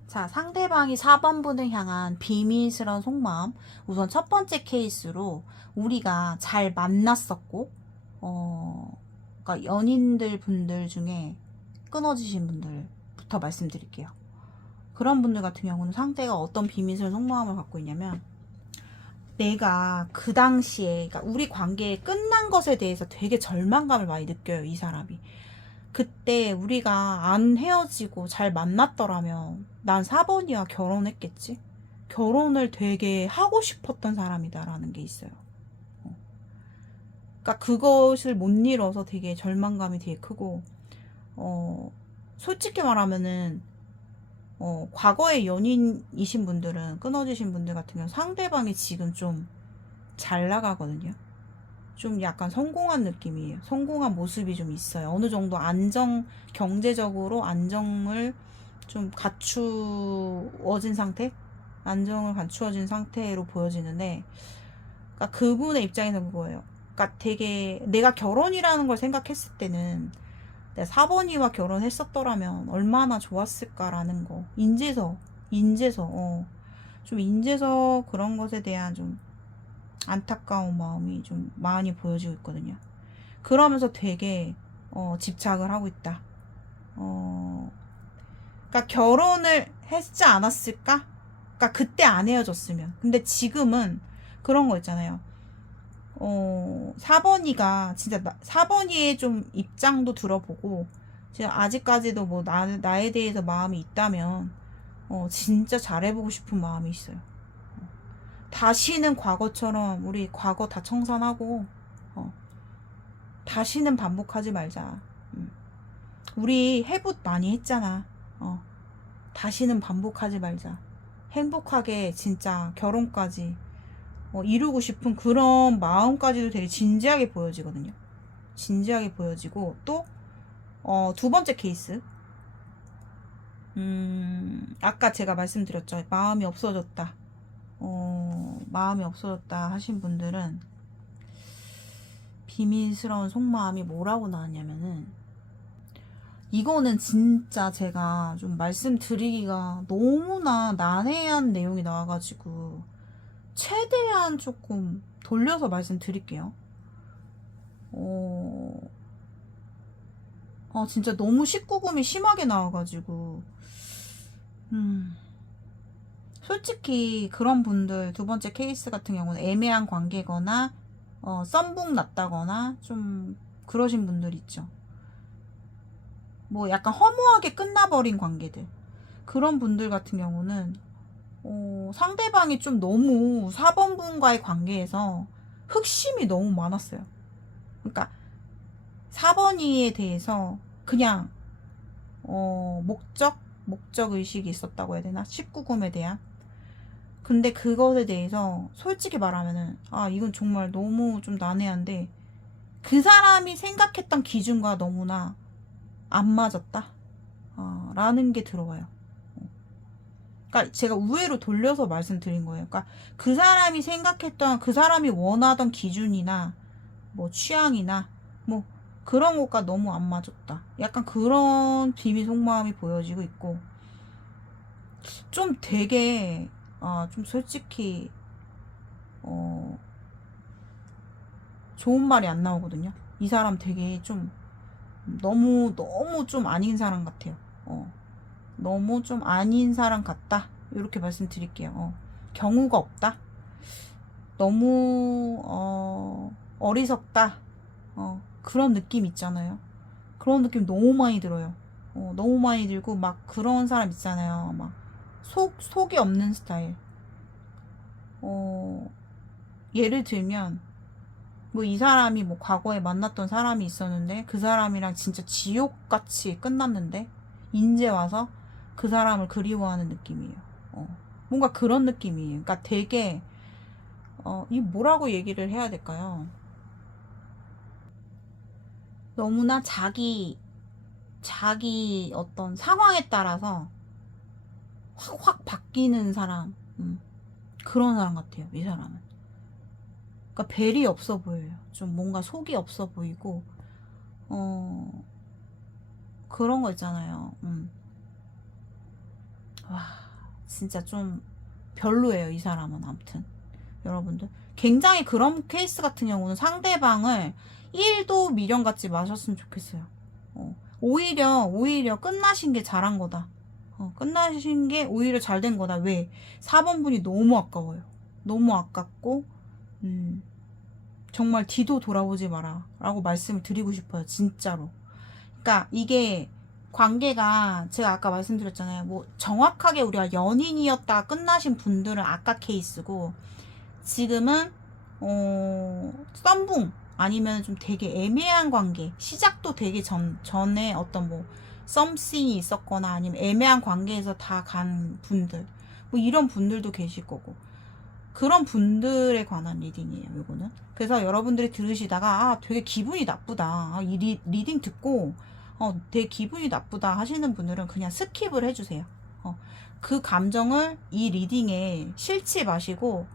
자, 상대방이 4번분을 향한 비밀스러운 속마음. 우선 첫 번째 케이스로 우리가 잘 만났었고 그러니까 연인들 분들 중에 끊어지신 분들부터 말씀드릴게요. 그런 분들 같은 경우는 상대가 어떤 비밀스러운 속마음을 갖고 있냐면 내가 그 당시에 그러니까 우리 관계 끝난 것에 대해서 되게 절망감을 많이 느껴요. 이 사람이. 그때 우리가 안 헤어지고 잘 만났더라면 난 4번이와 결혼했겠지. 결혼을 되게 하고 싶었던 사람이다라는 게 있어요. 그러니까 그것을 못 이뤄서 되게 절망감이 되게 크고, 솔직히 말하면은, 과거의 연인이신 분들은, 끊어지신 분들 같은 경우 상대방이 지금 좀 잘 나가거든요. 좀 약간 성공한 느낌이에요. 성공한 모습이 좀 있어요. 어느 정도 경제적으로 안정을 좀 갖추어진 상태? 안정을 갖추어진 상태로 보여지는데, 그러니까 그분의 입장에서 그거예요. 그러니까 되게 내가 결혼이라는 걸 생각했을 때는 내가 사번이와 결혼했었더라면 얼마나 좋았을까라는 거. 좀 인재서 그런 것에 대한 좀 안타까운 마음이 좀 많이 보여지고 있거든요. 그러면서 되게 집착을 하고 있다. 그러니까 결혼을 했지 않았을까? 그러니까 그때 안 헤어졌으면. 근데 지금은 그런 거 있잖아요. 4번이가 진짜 4번이의 좀 입장도 들어보고 진짜 아직까지도 뭐 나에 대해서 마음이 있다면 진짜 잘해보고 싶은 마음이 있어요. 다시는 과거처럼 우리 과거 다 청산하고 다시는 반복하지 말자. 우리 해붓 많이 했잖아. 다시는 반복하지 말자. 행복하게 진짜 결혼까지 이루고 싶은 그런 마음까지도 되게 진지하게 보여지거든요. 진지하게 보여지고 또 두 번째 케이스. 아까 제가 말씀드렸죠. 마음이 없어졌다. 마음이 없어졌다 하신 분들은 비밀스러운 속마음이 뭐라고 나왔냐면은, 이거는 진짜 제가 좀 말씀드리기가 너무나 난해한 내용이 나와가지고 최대한 조금 돌려서 말씀드릴게요. 진짜 너무 19금이 심하게 나와가지고 솔직히 그런 분들, 두 번째 케이스 같은 경우는 애매한 관계거나 썸북 났다거나 좀 그러신 분들 있죠. 뭐 약간 허무하게 끝나버린 관계들, 그런 분들 같은 경우는 상대방이 좀 너무 4번 분과의 관계에서 흑심이 너무 많았어요. 그러니까 4번이에 대해서 그냥 목적 의식이 있었다고 해야 되나? 19금에 대한. 근데 그것에 대해서 솔직히 말하면은 이건 정말 너무 좀 난해한데, 그 사람이 생각했던 기준과 너무나 안 맞았다 라는 게 들어와요. 그러니까 제가 우회로 돌려서 말씀드린 거예요. 그러니까 그 사람이 생각했던, 그 사람이 원하던 기준이나 뭐 취향이나 뭐 그런 것과 너무 안 맞았다. 약간 그런 비밀 속마음이 보여지고 있고, 좀 되게 좀 솔직히 좋은 말이 안 나오거든요. 이 사람 되게 좀 너무 좀 아닌 사람 같아요. 너무 좀 아닌 사람 같다. 이렇게 말씀드릴게요. 경우가 없다. 너무 어리석다. 그런 느낌 있잖아요. 그런 느낌 너무 많이 들어요. 너무 많이 들고 막 그런 사람 있잖아요. 막 속이 없는 스타일. 예를 들면 뭐 이 사람이 뭐 과거에 만났던 사람이 있었는데 그 사람이랑 진짜 지옥같이 끝났는데 이제 와서 그 사람을 그리워하는 느낌이에요. 뭔가 그런 느낌이에요. 그러니까 되게 이 뭐라고 얘기를 해야 될까요? 너무나 자기 어떤 상황에 따라서 확 바뀌는 사람, 그런 사람 같아요. 이 사람은. 그러니까 벨이 없어 보여요. 좀 뭔가 속이 없어 보이고 그런 거 있잖아요. 와, 진짜 좀 별로예요. 이 사람은. 아무튼 여러분들 굉장히 그런 케이스 같은 경우는 상대방을 1도 미련 갖지 마셨으면 좋겠어요. 오히려 끝나신 게 잘한 거다. 끝나신 게 오히려 잘 된 거다. 왜? 4번 분이 너무 아까워요. 너무 아깝고 정말 뒤도 돌아보지 마라 라고 말씀을 드리고 싶어요. 진짜로. 그러니까 이게 관계가 제가 아까 말씀드렸잖아요. 뭐 정확하게 우리가 연인이었다 끝나신 분들은 아까 케이스고, 지금은 썸붕 아니면 좀 되게 애매한 관계, 시작도 되게 전에 어떤 뭐 썸씽이 있었거나 아니면 애매한 관계에서 다 간 분들, 뭐 이런 분들도 계실 거고, 그런 분들에 관한 리딩이에요, 요거는. 그래서 여러분들이 들으시다가 아, 되게 기분이 나쁘다. 아, 이 리딩 듣고 되게 기분이 나쁘다 하시는 분들은 그냥 스킵을 해주세요. 그 감정을 이 리딩에 실지 마시고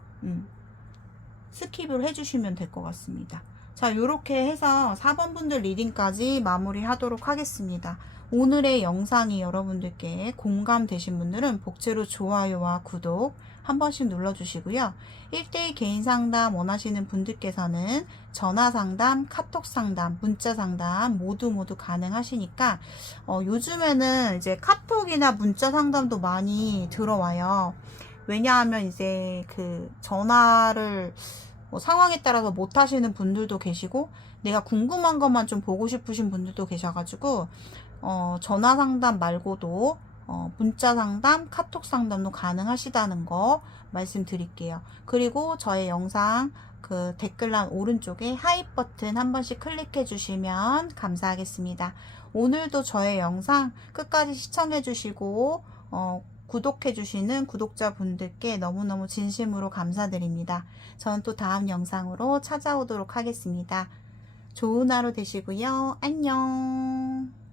스킵을 해주시면 될 것 같습니다. 자, 요렇게 해서 4번 분들 리딩까지 마무리 하도록 하겠습니다. 오늘의 영상이 여러분들께 공감되신 분들은 복제로 좋아요와 구독 한 번씩 눌러주시고요. 1대1 개인 상담 원하시는 분들께서는 전화 상담, 카톡 상담, 문자 상담 모두 가능하시니까 요즘에는 이제 카톡이나 문자 상담도 많이 들어와요. 왜냐하면 이제 그 전화를 뭐 상황에 따라서 못 하시는 분들도 계시고 내가 궁금한 것만 좀 보고 싶으신 분들도 계셔가지고 전화 상담 말고도 문자 상담, 카톡 상담도 가능하시다는 거 말씀드릴게요. 그리고 저의 영상 그 댓글란 오른쪽에 하이 버튼 한 번씩 클릭해 주시면 감사하겠습니다. 오늘도 저의 영상 끝까지 시청해 주시고 구독해 주시는 구독자분들께 너무너무 진심으로 감사드립니다. 저는 또 다음 영상으로 찾아오도록 하겠습니다. 좋은 하루 되시고요. 안녕.